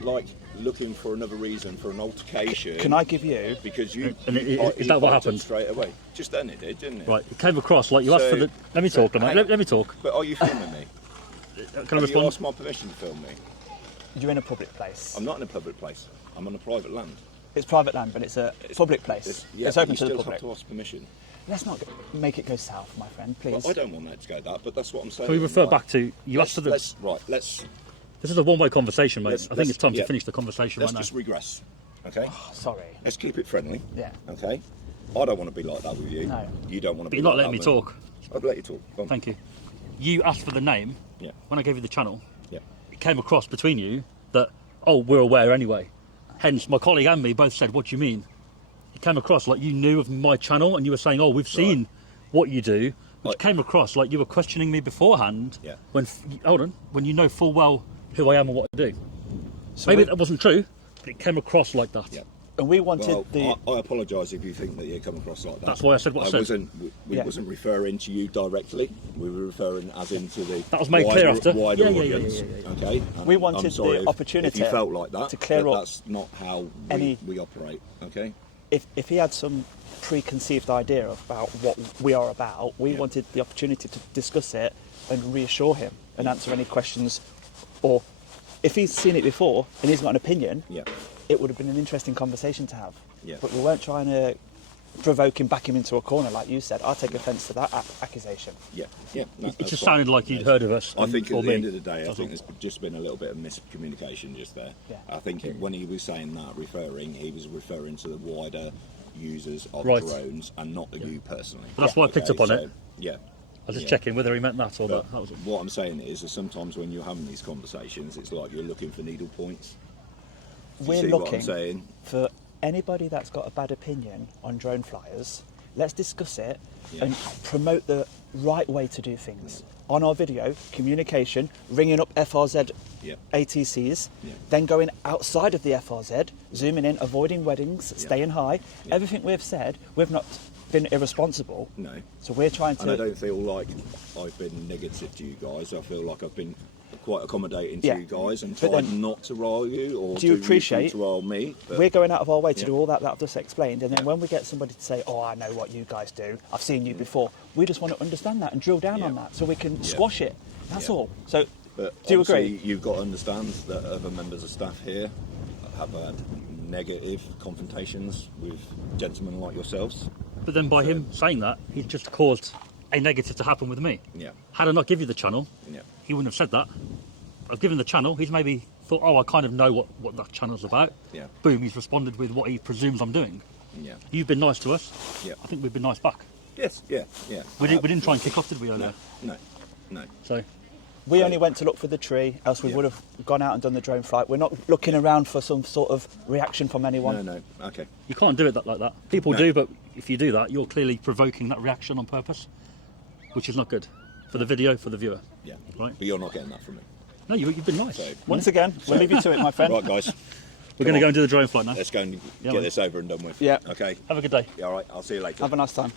like looking for another reason for an altercation. Can I give you? Because you, And you is pi- that you what piped happened? up straight away. Just then it did, didn't it? Right. It came across like you asked for So- the. Let me talk, mate. hang Let me talk. But are you filming me? Can I Have you respond? asked my permission to film me? You're in a public place. I'm not in a public place. I'm on a private land. It's private land, but it's a public place. It's but open you to the still public. have to ask permission. Let's not make it go south, my friend, please. Well, I don't want that to go that, but that's what I'm saying. Can we refer Right. back to you asked for the? Let's This is a one-way conversation, mate. let's- I think it's time yeah. to finish the conversation let's right now. just regress. Okay? Sorry. Let's keep it friendly. Yeah. Okay? I don't want to be like that with you. No. You don't want to But be you're not like letting me that with talk. I'll let you talk. Go on. Thank you. You asked for the name Yeah. when I gave you the channel. Yeah. It came across between you that, oh, we're aware anyway. Hence, my colleague and me both said, what do you mean? It came across like you knew of my channel and you were saying, oh, we've seen what you do, which Right. came across like you were questioning me beforehand. Yeah. When you know full well who I am and what I do. So Maybe we- that wasn't true, but it came across like that. Yeah. And we wanted Well, the. I apologise if you think that you come across like that. That's why I said what I said. We Yeah. wasn't referring to you directly. We were referring as into the That was made wider, clear after. wider Yeah, yeah, yeah, audience. yeah. Okay. We And wanted I'm sorry the if opportunity you felt like that to clear but up that's not how any- we operate. Okay. if he had some preconceived idea about what we are about, we Yeah. wanted the opportunity to discuss it and reassure him and answer any questions. Or if he's seen it before and he's got an opinion, Yeah. it would have been an interesting conversation to have. Yeah. But we weren't trying to provoke him, back him into a corner like you said. I take offence to that accusation. Yeah. Yeah. It just sounded like you'd heard of us. I think or at the me. end of the day, I That's think all. there's just been a little bit of miscommunication just there. Yeah. I think when he was saying that, he was referring to the wider users of Right. drones and not you personally. But that's why I picked up on it. Yeah. I was just Yeah. checking whether he meant that or But that. That was it. what I'm saying is that sometimes when you're having these conversations, it's like you're looking for needle points. Do you We're see what I'm looking saying? for anybody that's got a bad opinion on drone flyers let's discuss it and promote the right way to do things. On our video, communication, ringing up FRZ ATCs, then going outside of the FRZ, zooming in, avoiding weddings, staying high. Everything we've said, we've not been irresponsible. No. So we're trying to... And I don't feel like I've been negative to you guys. I feel like I've been quite accommodating to you guys and tried not to rile you or do you appreciate to rile me. We're going out of our way to do all that I've just explained, and then when we get somebody to say, oh, I know what you guys do, I've seen you before, we just want to understand that and drill down on that so we can squash it. That's all. So, do you agree? You've got to understand that other members of staff here have had negative confrontations with gentlemen like yourselves. But then by him saying that, he's just caused a negative to happen with me. Yeah. Had I not give you the channel, he wouldn't have said that. I've given the channel, he's maybe thought, oh, I kind of know what that channel's about. Yeah. Boom, he's responded with what he presumes I'm doing. Yeah. You've been nice to us. Yeah. I think we've been nice back. Yes, yeah. We didn't try and kick off, did we, earlier? No. So we only went to look for the tree, else we would have gone out and done the drone flight. We're not looking around for some sort of reaction from anyone. No, okay. you can't do it like that. People do, but if you do that, you're clearly provoking that reaction on purpose, which is not good for the video, for the viewer. Yeah. Right? But you're not getting that from me. No, you've been nice. So, Once again, we'll leave you to it, my friend. Right, guys. We're going to go and do the drone flight now. Let's go and get this over and done with. Yeah. Okay. Have a good day. Yeah, all right. I'll see you later. Have a nice time.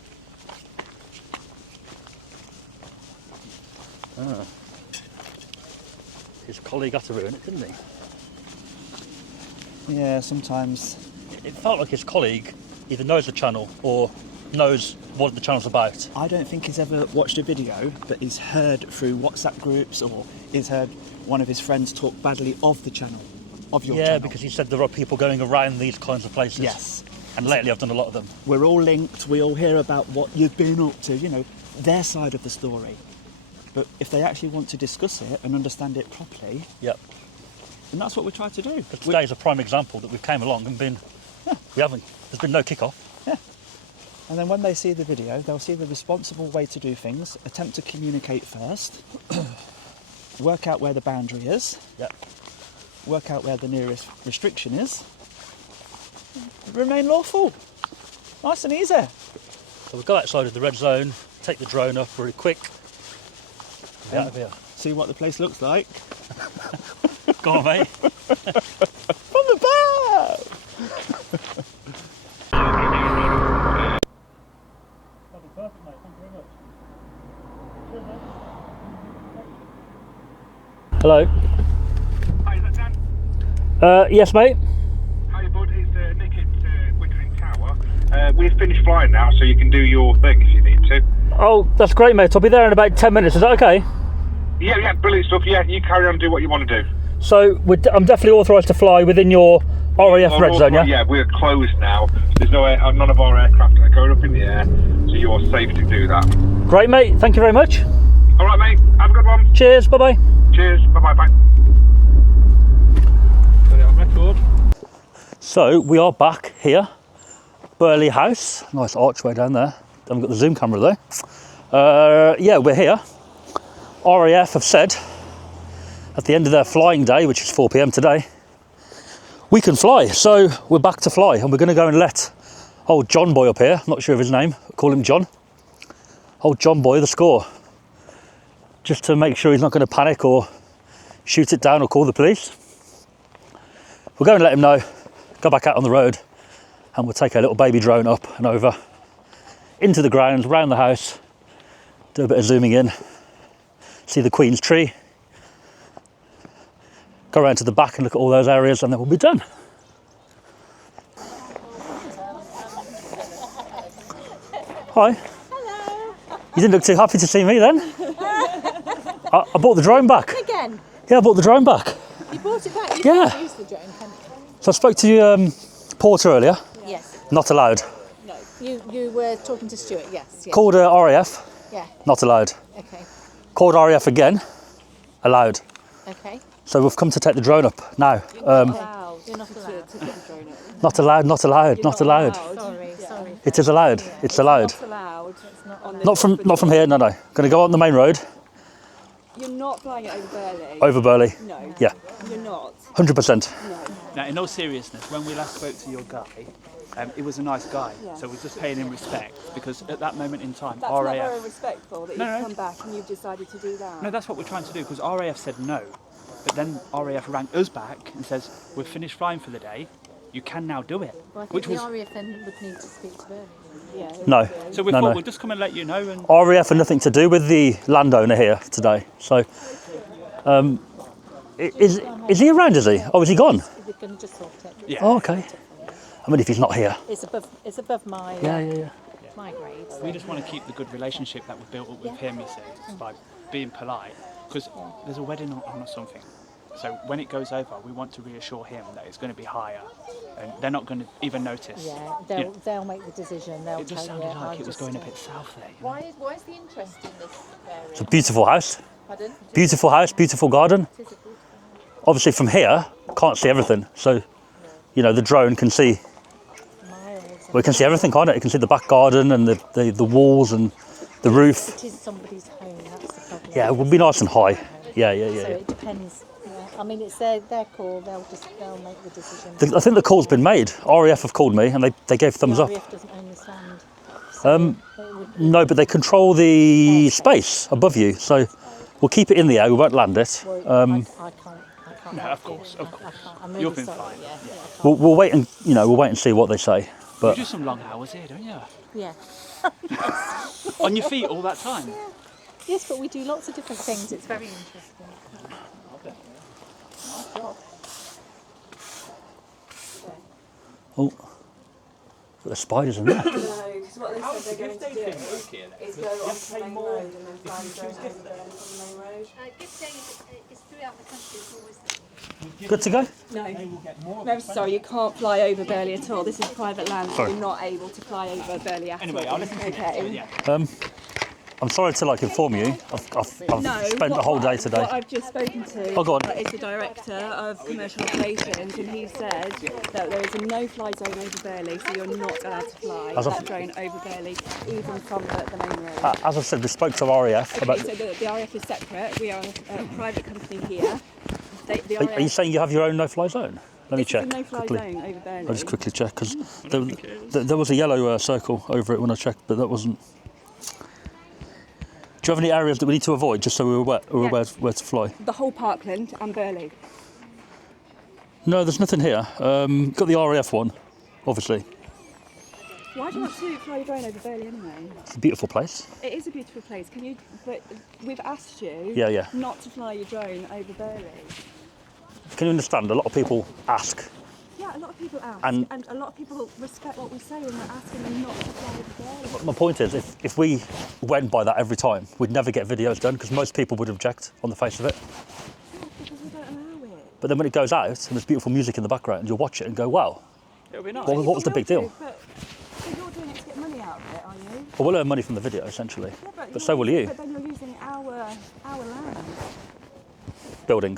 His colleague had to ruin it, didn't he? Yeah, sometimes. It felt like his colleague either knows the channel or knows what the channel's about. I don't think he's ever watched a video, but he's heard through WhatsApp groups or he's heard one of his friends talk badly of the channel, of your channel. Yeah, because he said there are people going around these kinds of places. Yes. And lately I've done a lot of them. We're all linked, we all hear about what you've been up to, you know, their side of the story. But if they actually want to discuss it and understand it properly, Yep. then that's what we try to do. But today's a prime example that we've came along and been, there's been no kick-off. Yeah. And then when they see the video, they'll see the responsible way to do things, attempt to communicate first, work out where the boundary is, work out where the nearest restriction is, remain lawful. Nice and easy. So we'll go outside of the red zone, take the drone up really quick, be out of here. See what the place looks like. Go on, mate. From the back! Hello. Hi, is that Dan? Yes, mate. Hi, bud. It's Nick at Wittering Tower. We've finished flying now, so you can do your thing if you need to. Oh, that's great, mate. I'll be there in about 10 minutes. Is that okay? Yeah, brilliant stuff. Yeah, you carry on and do what you want to do. So I'm definitely authorised to fly within your RAF red zone, yeah? Yeah, we're closed now. There's none of our aircraft are going up in the air, so you're safe to do that. Great, mate. Thank you very much. All right, mate. Have a good one. Cheers. Bye-bye. Cheers. Bye-bye. Bye. Got it on record. So we are back here, Burghley House. Nice archway down there. Haven't got the zoom camera though. Yeah, we're here. RAF have said at the end of their flying day, which is 4 p.m. today, we can fly. So we're back to fly, and we're going to go and let old John Boy up here. I'm not sure of his name. Call him John. Old John Boy the score, just to make sure he's not going to panic or shoot it down or call the police. We'll go and let him know. Go back out on the road, and we'll take our little baby drone up and over into the grounds, round the house, do a bit of zooming in, see the Queen's tree, go around to the back and look at all those areas, and then we'll be done. Hi. Hello. You didn't look too happy to see me then. I bought the drone back. Again? Yeah, I bought the drone back. You bought it back? You Yeah. Use the drone, can you? So I spoke to Porter earlier. Yes. Not allowed. No. You were talking to Stuart, yes. Called RAF. Yeah. Not allowed. Okay. Called RAF again. Allowed. Okay. So we've come to take the drone up now. You're not allowed to get the drone up. Not allowed, not allowed, not allowed. Sorry. It is allowed. It's allowed. Not allowed. It's not allowed. Not from here, no. Going to go on the main road. You're not flying it over Burley. Over Burley. No. Yeah. You're not. 100%. No. Now, in all seriousness, when we last spoke to your guy, He was a nice guy, so we're just paying him respect because at that moment in time, That's RAF. not very respectful that No, you've no. come back and you've decided to do that. No, that's what we're trying to do because RAF said no, but then RAF rang us back and says we've finished flying for the day. You can now do it. Well, I think Which was the RAF then would need to speak to Burley. Yeah. No. so we No, thought no. we'll just come and let you know. And RAF had nothing to do with the landowner here today. So, is he around? Is he? Oh, is he gone? We're going to just sort it. Yeah. Oh, okay. I mean, if he's not here. It's above my my grade. we just want to keep the good relationship that we've built up with him. You see, by being polite because there's a wedding on or something. So when it goes over, we want to reassure him that it's going to be higher, and they're not going to even notice. Yeah, they'll make the decision. They'll It just tell sounded you. like it was going a bit south there. You know? Why is the interest in this area? It's a beautiful house. Pardon? Beautiful house, beautiful garden. Obviously, from here, can't see everything. So, you know, the drone can see. We can see everything, can't it? You can see the back garden and the walls and the roof. It is somebody's home. That's the problem. Yeah, it would be nice and high. Yeah. So it depends. Yeah. I mean, it's their call. They'll make the decision. I think the call's been made. RAF have called me and they gave thumbs up. RAF doesn't own this land. So No, but they control the space above you. So we'll keep it in the air. We won't land it. I can't. No, help of course, you. of course. I'm really You've been sorry. fine. Yeah. We'll wait and we'll wait and see what they say. You But do some long hours here, don't you? Yeah. On your feet all that time. Yes, but we do lots of different things. It's very interesting. oh, there's spiders in there. No, because what they said they're going to do is go onto the main road and then fly the drone over there from the main road. Gift day is throughout the country. It's always Good to go. No, sorry, you can't fly over Burley at all. This is private land, so Sorry. you're not able to fly over Burley at Anyway, all. I'll listen to you. Okay. Yeah. I'm sorry to inform you. I've spent the whole day today. What I've just spoken to Oh, go on. is the director of commercial operations, and he said that there is a no-fly zone over Burley, so you're not allowed to fly As of- that drone over Burley, even from the main road. As I said, we spoke to RAF about. Okay, so the RAF is separate. We are a private company here. The Are you saying you have your own no-fly zone? Let me check It's a no-fly quickly. zone over Burley. I'll just quickly check because there was a yellow circle over it when I checked, but that wasn't. Do you have any areas that we need to avoid just so we're aware where to fly? The whole Parkland and Burley. No, there's nothing here. Got the RAF one, obviously. Why do you want to fly your drone over Burley anyway? It's a beautiful place. It is a beautiful place. Can you? But we've asked you Yeah. not to fly your drone over Burley. Can you understand? A lot of people ask. Yeah, a lot of people ask, And- and a lot of people respect what we say when we're asking them not to fly over Burley. My point is, if we went by that every time, we'd never get videos done because most people would object on the face of it. Yeah, because we don't allow it. But then when it goes out and there's beautiful music in the background, you'll watch it and go, wow, It'll be nice. what was the big deal? But, so you're doing it to get money out of it, are you? Well, we'll earn money from the video, essentially. Yeah, But you're so will you. But then you're using our land. Building,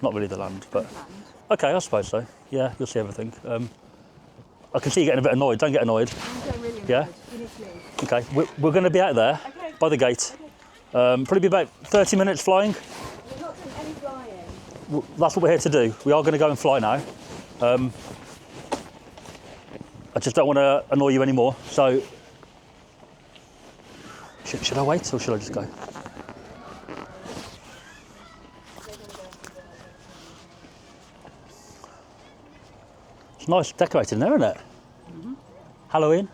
not really the land, but... Land. Okay, I suppose so. Yeah, you'll see everything. I can see you getting a bit annoyed. Don't get annoyed. I'm getting really Yeah? annoyed. You need to leave. Okay, we're going to be out there Okay. by the gate. Probably be about 30 minutes flying. We're not doing any flying. That's what we're here to do. We are going to go and fly now. I just don't want to annoy you anymore. So, should I wait or should I just go? It's nice decorated in there, isn't it? Halloween.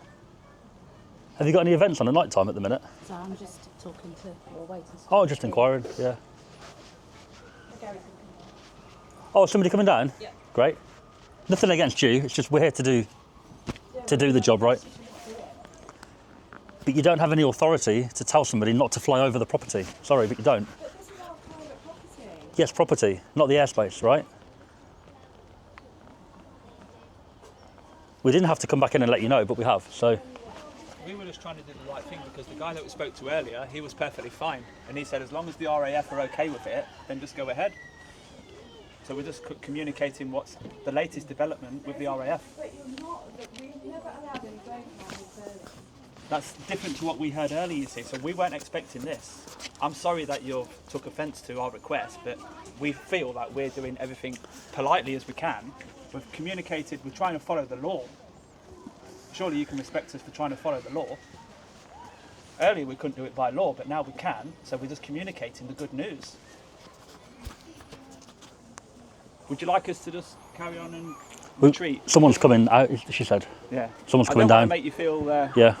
Have you got any events on at night time at the minute? So I'm just talking to or waiting. Oh, just inquiring. Yeah. Oh, somebody coming down? Yeah. Great. Nothing against you. It's just we're here to do the job, right? But you don't have any authority to tell somebody not to fly over the property. Sorry, but you don't. But this is our private property. Yes, property, not the airspace, right? We didn't have to come back in and let you know, but we have. So We were just trying to do the right thing because the guy that we spoke to earlier, he was perfectly fine. And he said as long as the RAF are okay with it, then just go ahead. So we're just communicating what's the latest development with the RAF. But you're not. We've never allowed any drone flying. That's different to what we heard earlier, you see. So we weren't expecting this. I'm sorry that you took offence to our request, but we feel that we're doing everything politely as we can. We've communicated, we're trying to follow the law. surely you can respect us for trying to follow the law. Earlier we couldn't do it by law, but now we can, so we're just communicating the good news. Would you like us to just carry on and retreat? Someone's coming out, she said. Yeah. Someone's coming I don't down. want to make you feel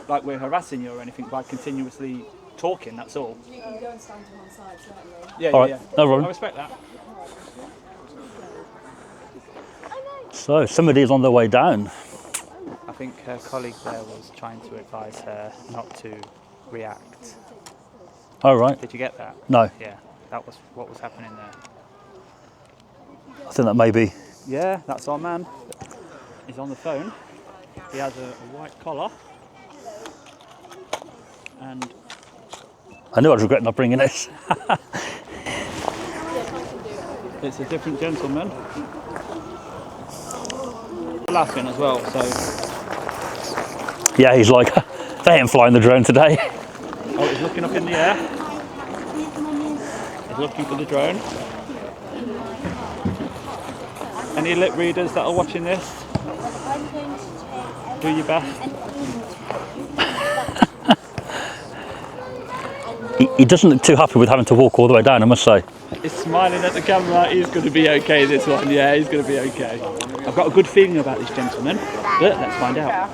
like we're harassing you or anything by continuously talking, that's all. You can go and stand to one side, certainly. Yeah, All right, yeah. no problem. I respect that. So, somebody's on their way down. I think her colleague there was trying to advise her not to react. Oh, right. Did you get that? No. Yeah, that was what was happening there. I think that may be. Yeah, that's our man. He's on the phone. He has a white collar. And I knew I'd regret not bringing this. it's a different gentleman. Laughing as well, so. Yeah, he's like, they ain't flying the drone today. Oh, he's looking up in the air. He's looking for the drone. Any lip readers that are watching this? Do your best. He doesn't look too happy with having to walk all the way down, I must say. He's smiling at the camera. He's going to be okay, this one. Yeah, he's going to be okay. I've got a good feeling about this gentleman, but let's find out.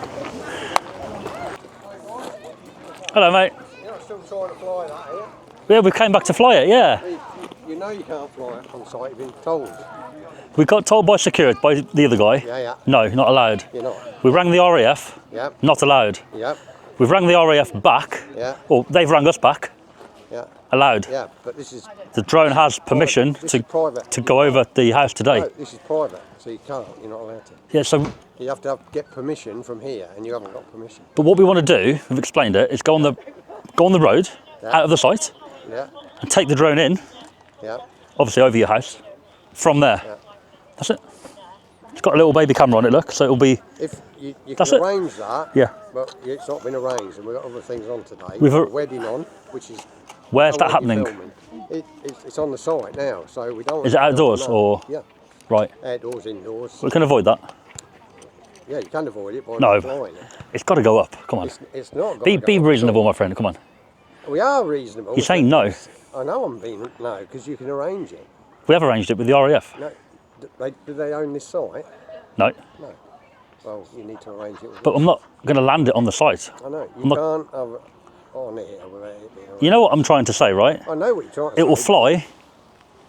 Hello, mate. You're not still trying to fly that, are you? Yeah, we came back to fly it, yeah. You know you can't fly it on site, you've been told. We got told by security, by the other guy. Yeah, yeah. No, not allowed. You're not. We rang the RAF. Yep. Not allowed. Yep. We've rang the RAF back. Yeah. Well, they've rang us back. Yeah. Allowed. Yeah, but this is... The drone has permission to go over the house today. No, this is private, so you can't. You're not allowed to. Yeah, so... You have to get permission from here, and you haven't got permission. But what we want to do, we've explained it, is go on the road, out of the site, Yeah. and take the drone in, Yeah. obviously over your house, from there. Yeah. That's it. It's got a little baby camera on it, look, so it'll be... If you That's can it. arrange that, Yeah. but it's not been arranged, and we've got other things on today. We've a wedding on, which is... Where's that what you're happening? filming. It's on the site now, so we don't... Is it outdoors, or...? Yeah. Right. Outdoors, indoors. We can avoid that. Yeah, you can avoid it by No, not flying it. it's got to go up, come on. It's not got Be to go up. reasonable, my friend, come on. We are reasonable. You're saying no? I know I'm being no, because you can arrange it. We have arranged it with the RAF. No, do they own this site? No. No. Well, you need to arrange it with But them. I'm not going to land it on the site. I know. You I'm not- can't have it on it without it being arranged. You know what I'm trying to say, right? I know what you're trying to say. It will fly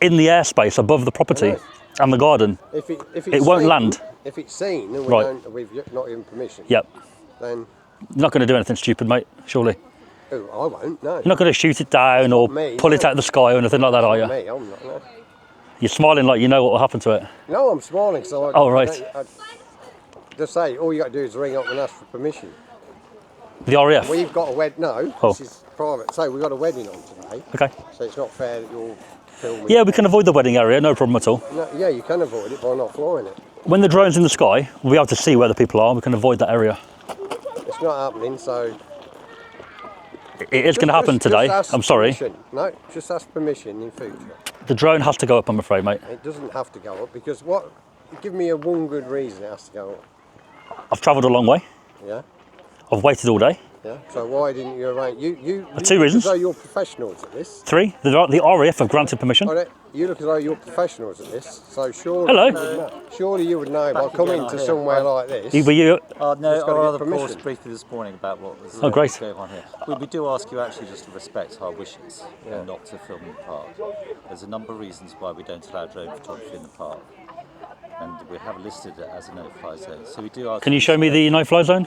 in the airspace above the property and the garden. If it's It won't seen, land. If it's seen and Right. we've not given permission, Yep. then You're not going to do anything stupid, mate, surely. I won't, no. You're not going to shoot it down or me, pull it no. out of the sky or anything like that, are you? Me, I'm not, no. You're smiling like you know what will happen to it. No, I'm smiling because I... Oh, right. I just say, all you got to do is ring up and ask for permission. The RAF? We've got a wedding, no, Oh. this is private. So we've got a wedding on today. Okay. So it's not fair that you're filming. Yeah, we can avoid the wedding area, no problem at all. No, yeah, you can avoid it by not flying it. When the drone's in the sky, we'll be able to see where the people are. We can avoid that area. It's not happening, so... It is going to happen today. ask I'm sorry. permission. No, just ask permission in future. The drone has to go up, I'm afraid, mate. It doesn't have to go up because what... Give me one good reason it has to go up. I've travelled a long way. Yeah? I've waited all day. Yeah? So why didn't you arrange... You Two look reasons. as though you're professionals at this. 3, the RAF have granted permission. You look as though you're professionals at this, so surely... Hello. You would know. Surely you would know by coming to somewhere like this... Were you... No, It's gotta our get other course permission. briefly this morning about what was Oh, great. going on here. We do ask you actually just to respect our wishes and not to film in the park. There's a number of reasons why we don't allow drone photography in the park, and we have listed it as a no-fly zone. So we do ask. Can you show me the no-fly zone?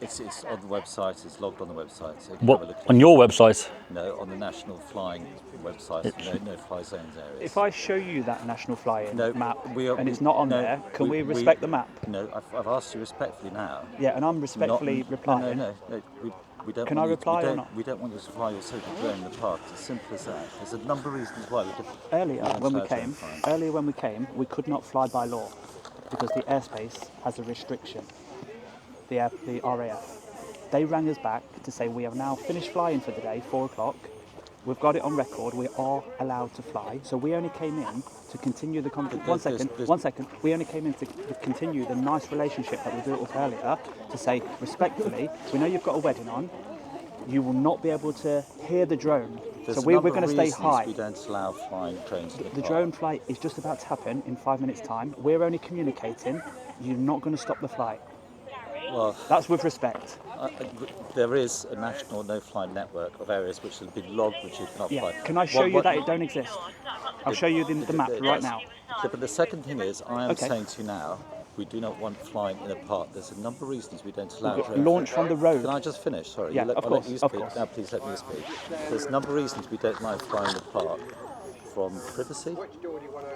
It's on the website. It's logged on the website. So you can What, have a look at on it. your website? No, on the National Flying website. No-fly zones areas. If I show you that national fly-in map we are- and it's not on no, there, can we respect the map? No, I've asked you respectfully now. Yeah, and I'm respectfully replying. No, we don't. Can want I you reply to, or not? We don't want you to fly your social drone in the park. It's as simple as that. There's a number of reasons why we don't. Earlier when we fly. came, we could not fly by law because the airspace has a restriction. The RAF. They rang us back to say we have now finished flying for the day, 4 o'clock. we've got it on record. We are allowed to fly. So we only came in to continue the conversation. One second. We only came in to continue the nice relationship that we built up earlier. To say respectfully, we know you've got a wedding on. You will not be able to hear the drone. So we're going to stay high. We don't allow flying drones in the The park. drone flight is just about to happen in 5 minutes' time. We're only communicating. You're not going to stop the flight. Well, that's with respect. There is a national no-fly network of areas which have been logged which you cannot fly. Can I show you that it don't exist? I'll show you the map right now. Yeah, but the second thing is, I am saying to you now, we do not want flying in a park. There's a number of reasons we don't allow drones. Launch from the road. Can I just finish? Sorry. Yeah, I'll let you speak. Now please let me speak. There's a number of reasons we don't allow flying in the park. From privacy,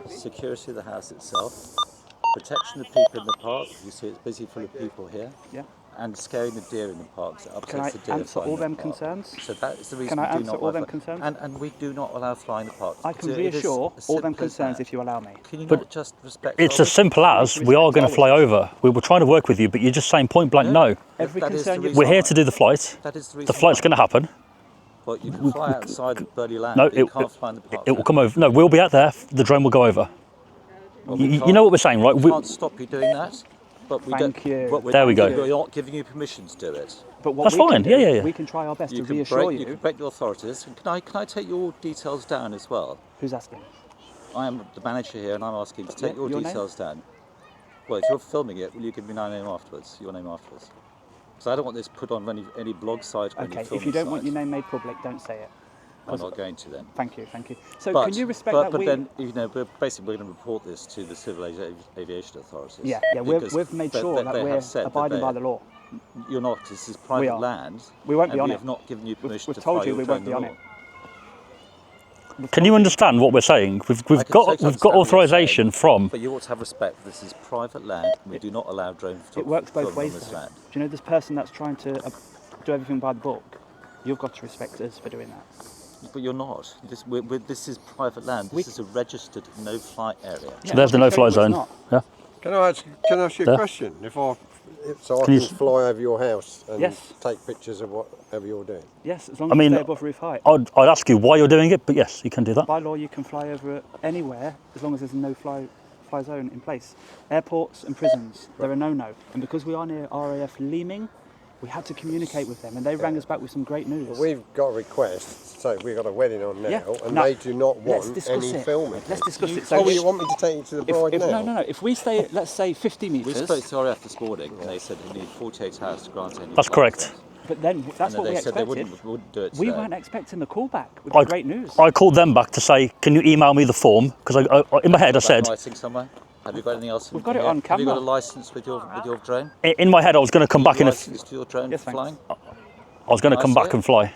security of the house itself, protection of people in the park. You see it's busy full of people here. Yeah. And scaring the deer in the parks. Can I answer all them concerns? So that is the reason Can I we do answer not all allow them concerns? And we do not allow flying in the park. I can reassure all them concerns if you allow me. Can you not just respect? It's as simple as we are going to fly over. We were trying to work with you, but you're just saying point blank no. We're here to do the flight. That is the reason The flight's going to happen. But you can fly outside of Burley land. No, but you can't fly in the park. it will come over. No, we'll be out there. The drone will go over. Well, you know what we're saying, right? We can't stop you doing that. But we Thank you. But there we go. We're not giving you permission to do it. But what That's we fine. Can do, Yeah. We can try our best to reassure you. You can break the authorities. Can I take your details down as well? Who's asking? I am the manager here, and I'm asking to take your your details down. Well, if you're filming it, will you give me my name afterwards? Your name afterwards? Because I don't want this put on any blog site. Or Okay. any If you don't want your name made public, don't say it. I'm not going to then. Thank you. So can you respect that? But then, you know, basically we're going to report this to the Civil Aviation Authorities. Yeah. We've made sure that we're abiding by the law. You're not. This is private land. We won't be on it. We have not given you permission to We've told fly you your we won't be drone on at it. Can you understand what we're saying? We've got authorization from. But you ought to have respect. This is private land. We do not allow drone photography. It works both ways. on this land. Do you know this person that's trying to do everything by the book? You've got to respect us for doing that. But you're not. This is private land. This is a registered no-fly area. So there's the no-fly zone. Yeah. Can I ask you a question? So I can fly over your house and take pictures of whatever you're doing? Yes, as long as you stay above roof height. I'd ask you why you're doing it, but yes, you can do that. By law, you can fly over it anywhere as long as there's a no-fly zone in place. Airports and prisons, they're a no-no. And because we are near RAF Leeming, we had to communicate with them, and they rang us back with some great news. Well, we've got a request, so we've got a wedding on now, and they do not want any filming. Let's discuss it. So you want me to take you to the bride now? No. If we stay, let's say 50 metres... We spoke to RAF this morning, and they said they need 48 hours to grant any... That's correct. But then that's what we expected. They wouldn't do it today. We weren't expecting the callback with great news. I called them back to say, can you email me the form? Because in my head I said... somewhere? Have you got anything else? We've got it on camera. Have you got a licence with your drone? In my head I was going to come back in a... Licence to your drone for flying? I was going to come back and fly.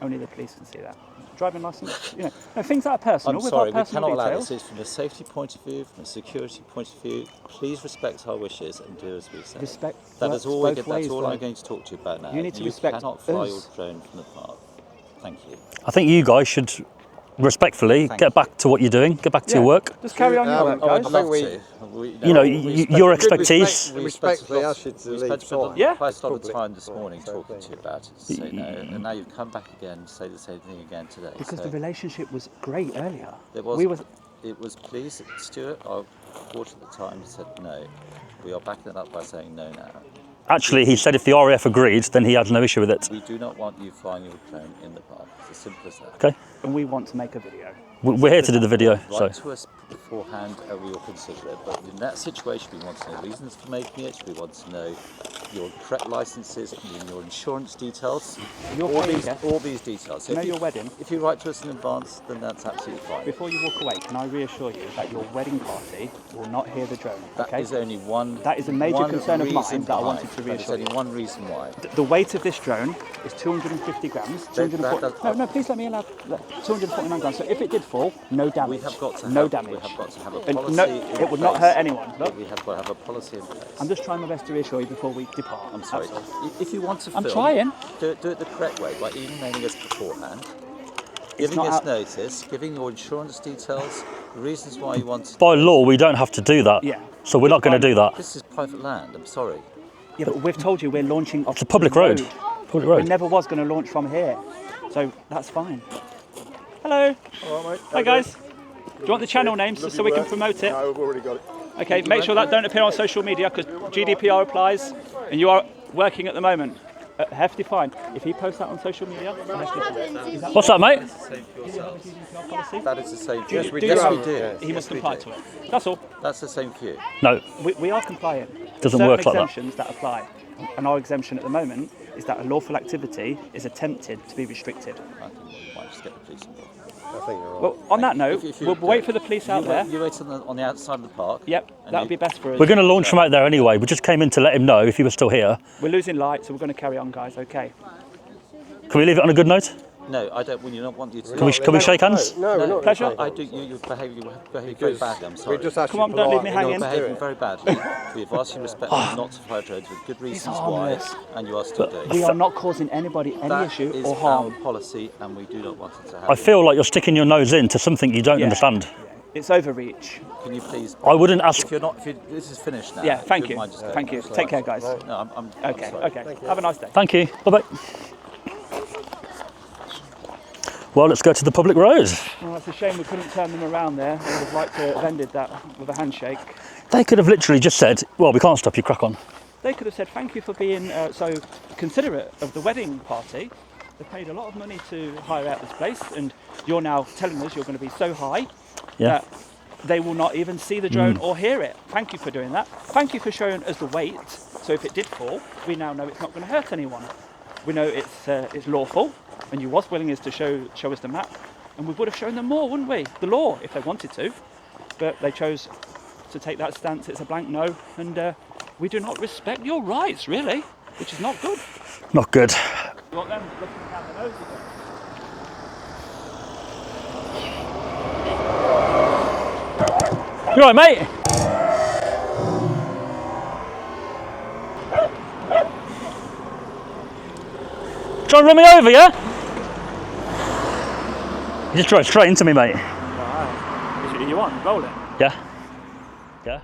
Only the police can see that. Driving licence, things that are personal. I'm sorry, we cannot allow this. It's from a safety point of view, from a security point of view. Please respect our wishes and do as we say. Respect. That is all. That's all I'm going to talk to you about now. You need to respect us. You cannot fly your drone from the park. Thank you. I think you guys should respectfully get back to what you're doing. Get back to your work. Just carry on your work, guys. I'd love to. Your expertise. Respectfully ask you to leave time. Quite a lot of time this morning talking to you about it, to say no, and now you've come back again to say the same thing again today. Because the relationship was great earlier. It was please, Stuart, our reporter at the time said no. We are backing it up by saying no now. Actually, he said if the RAF agreed, then he had no issue with it. We do not want you flying your drone in the park. It's as simple as that. Okay. And we want to make a video. We're here to do the video. Write to us beforehand and we will consider it. But in that situation, we want to know reasons for making it. We want to know your correct licences, your insurance details, all these details. So your wedding. If you write to us in advance, then that's absolutely fine. Before you walk away, can I reassure you that your wedding party will not hear the drone? That is only one. That is a major concern of mine that I wanted to reassure you. There's only one reason why. The weight of this drone is 250 grams. No, please let me allow 249 grams. So if it did fall, no damage. We have got to damage. We have got to have a policy. It would not hurt anyone. Look. We have got to have a policy in place. I'm just trying my best to reassure you before we depart. I'm sorry. If you want to film, I'm trying. Do it the correct way by emailing us beforehand, giving us notice, giving your insurance details, the reasons why you want to. By law, we don't have to do that. Yeah. So we're not going to do that. This is private land. I'm sorry. Yeah, but we've told you we're launching off. It's a public road. Public road. We never was going to launch from here, so that's fine. Hello. All right, mate. Hi guys. Do you want the channel name just so we can promote it? No, I've already got it. Okay, make sure that don't appear on social media because GDPR applies and you are working at the moment. Hefty fine. If he posts that on social media, What's that, mate? That is the same for you. Yes, we do. He must comply to it. That's all. That's the same for you. No. We are compliant. Doesn't Certain work like that. exemptions that apply. And our exemption at the moment is that a lawful activity is attempted to be restricted. I might just get the police involved. I think you're right. Well, on that note, we'll wait for the police out there. You wait on the outside of the park. Yep, that would be best for us. We're going to launch him out there anyway. We just came in to let him know if he was still here. We're losing light, so we're going to carry on, guys, okay? Can we leave it on a good note? No, I don't. We don't want you to. Can we shake hands? No, we're not. Pleasure. I do. You behave very badly. I'm sorry. We just asked Come you on, don't leave me politely hanging. not to You're do behaving it. very badly. We've asked you respectfully not to fly drones with good reasons why, and you are still doing We it. are not causing anybody any That issue is or our harm. policy, and we do not want it to happen. I feel like you're sticking your nose into something you don't understand. It's overreach. Can you please? I wouldn't ask. If you're not, this is finished now. Yeah, thank if you. you. Mind just going. Thank you. Take care, guys. No, I'm Okay, sorry. okay. Have a nice day. Thank you. Bye-bye. Well, let's go to the public road. Well, it's a shame we couldn't turn them around there. I would have liked to have ended that with a handshake. They could have literally just said, well, we can't stop you, crack on. They could have said thank you for being so considerate of the wedding party. They paid a lot of money to hire out this place, and you're now telling us you're going to be so high that they will not even see the drone or hear it. Thank you for doing that. Thank you for showing us the weight, so if it did fall, we now know it's not going to hurt anyone. We know it's lawful, and you was willing to show us the map, and we would have shown them more, wouldn't we? The law, if they wanted to, but they chose to take that stance. It's a blank no, and we do not respect your rights, really, which is not good. Not good. You want them looking down the nose again? You all right, mate? Try and run me over, yeah? You just drove straight into me, mate. Wow. You want? Roll it. Yeah? Yeah?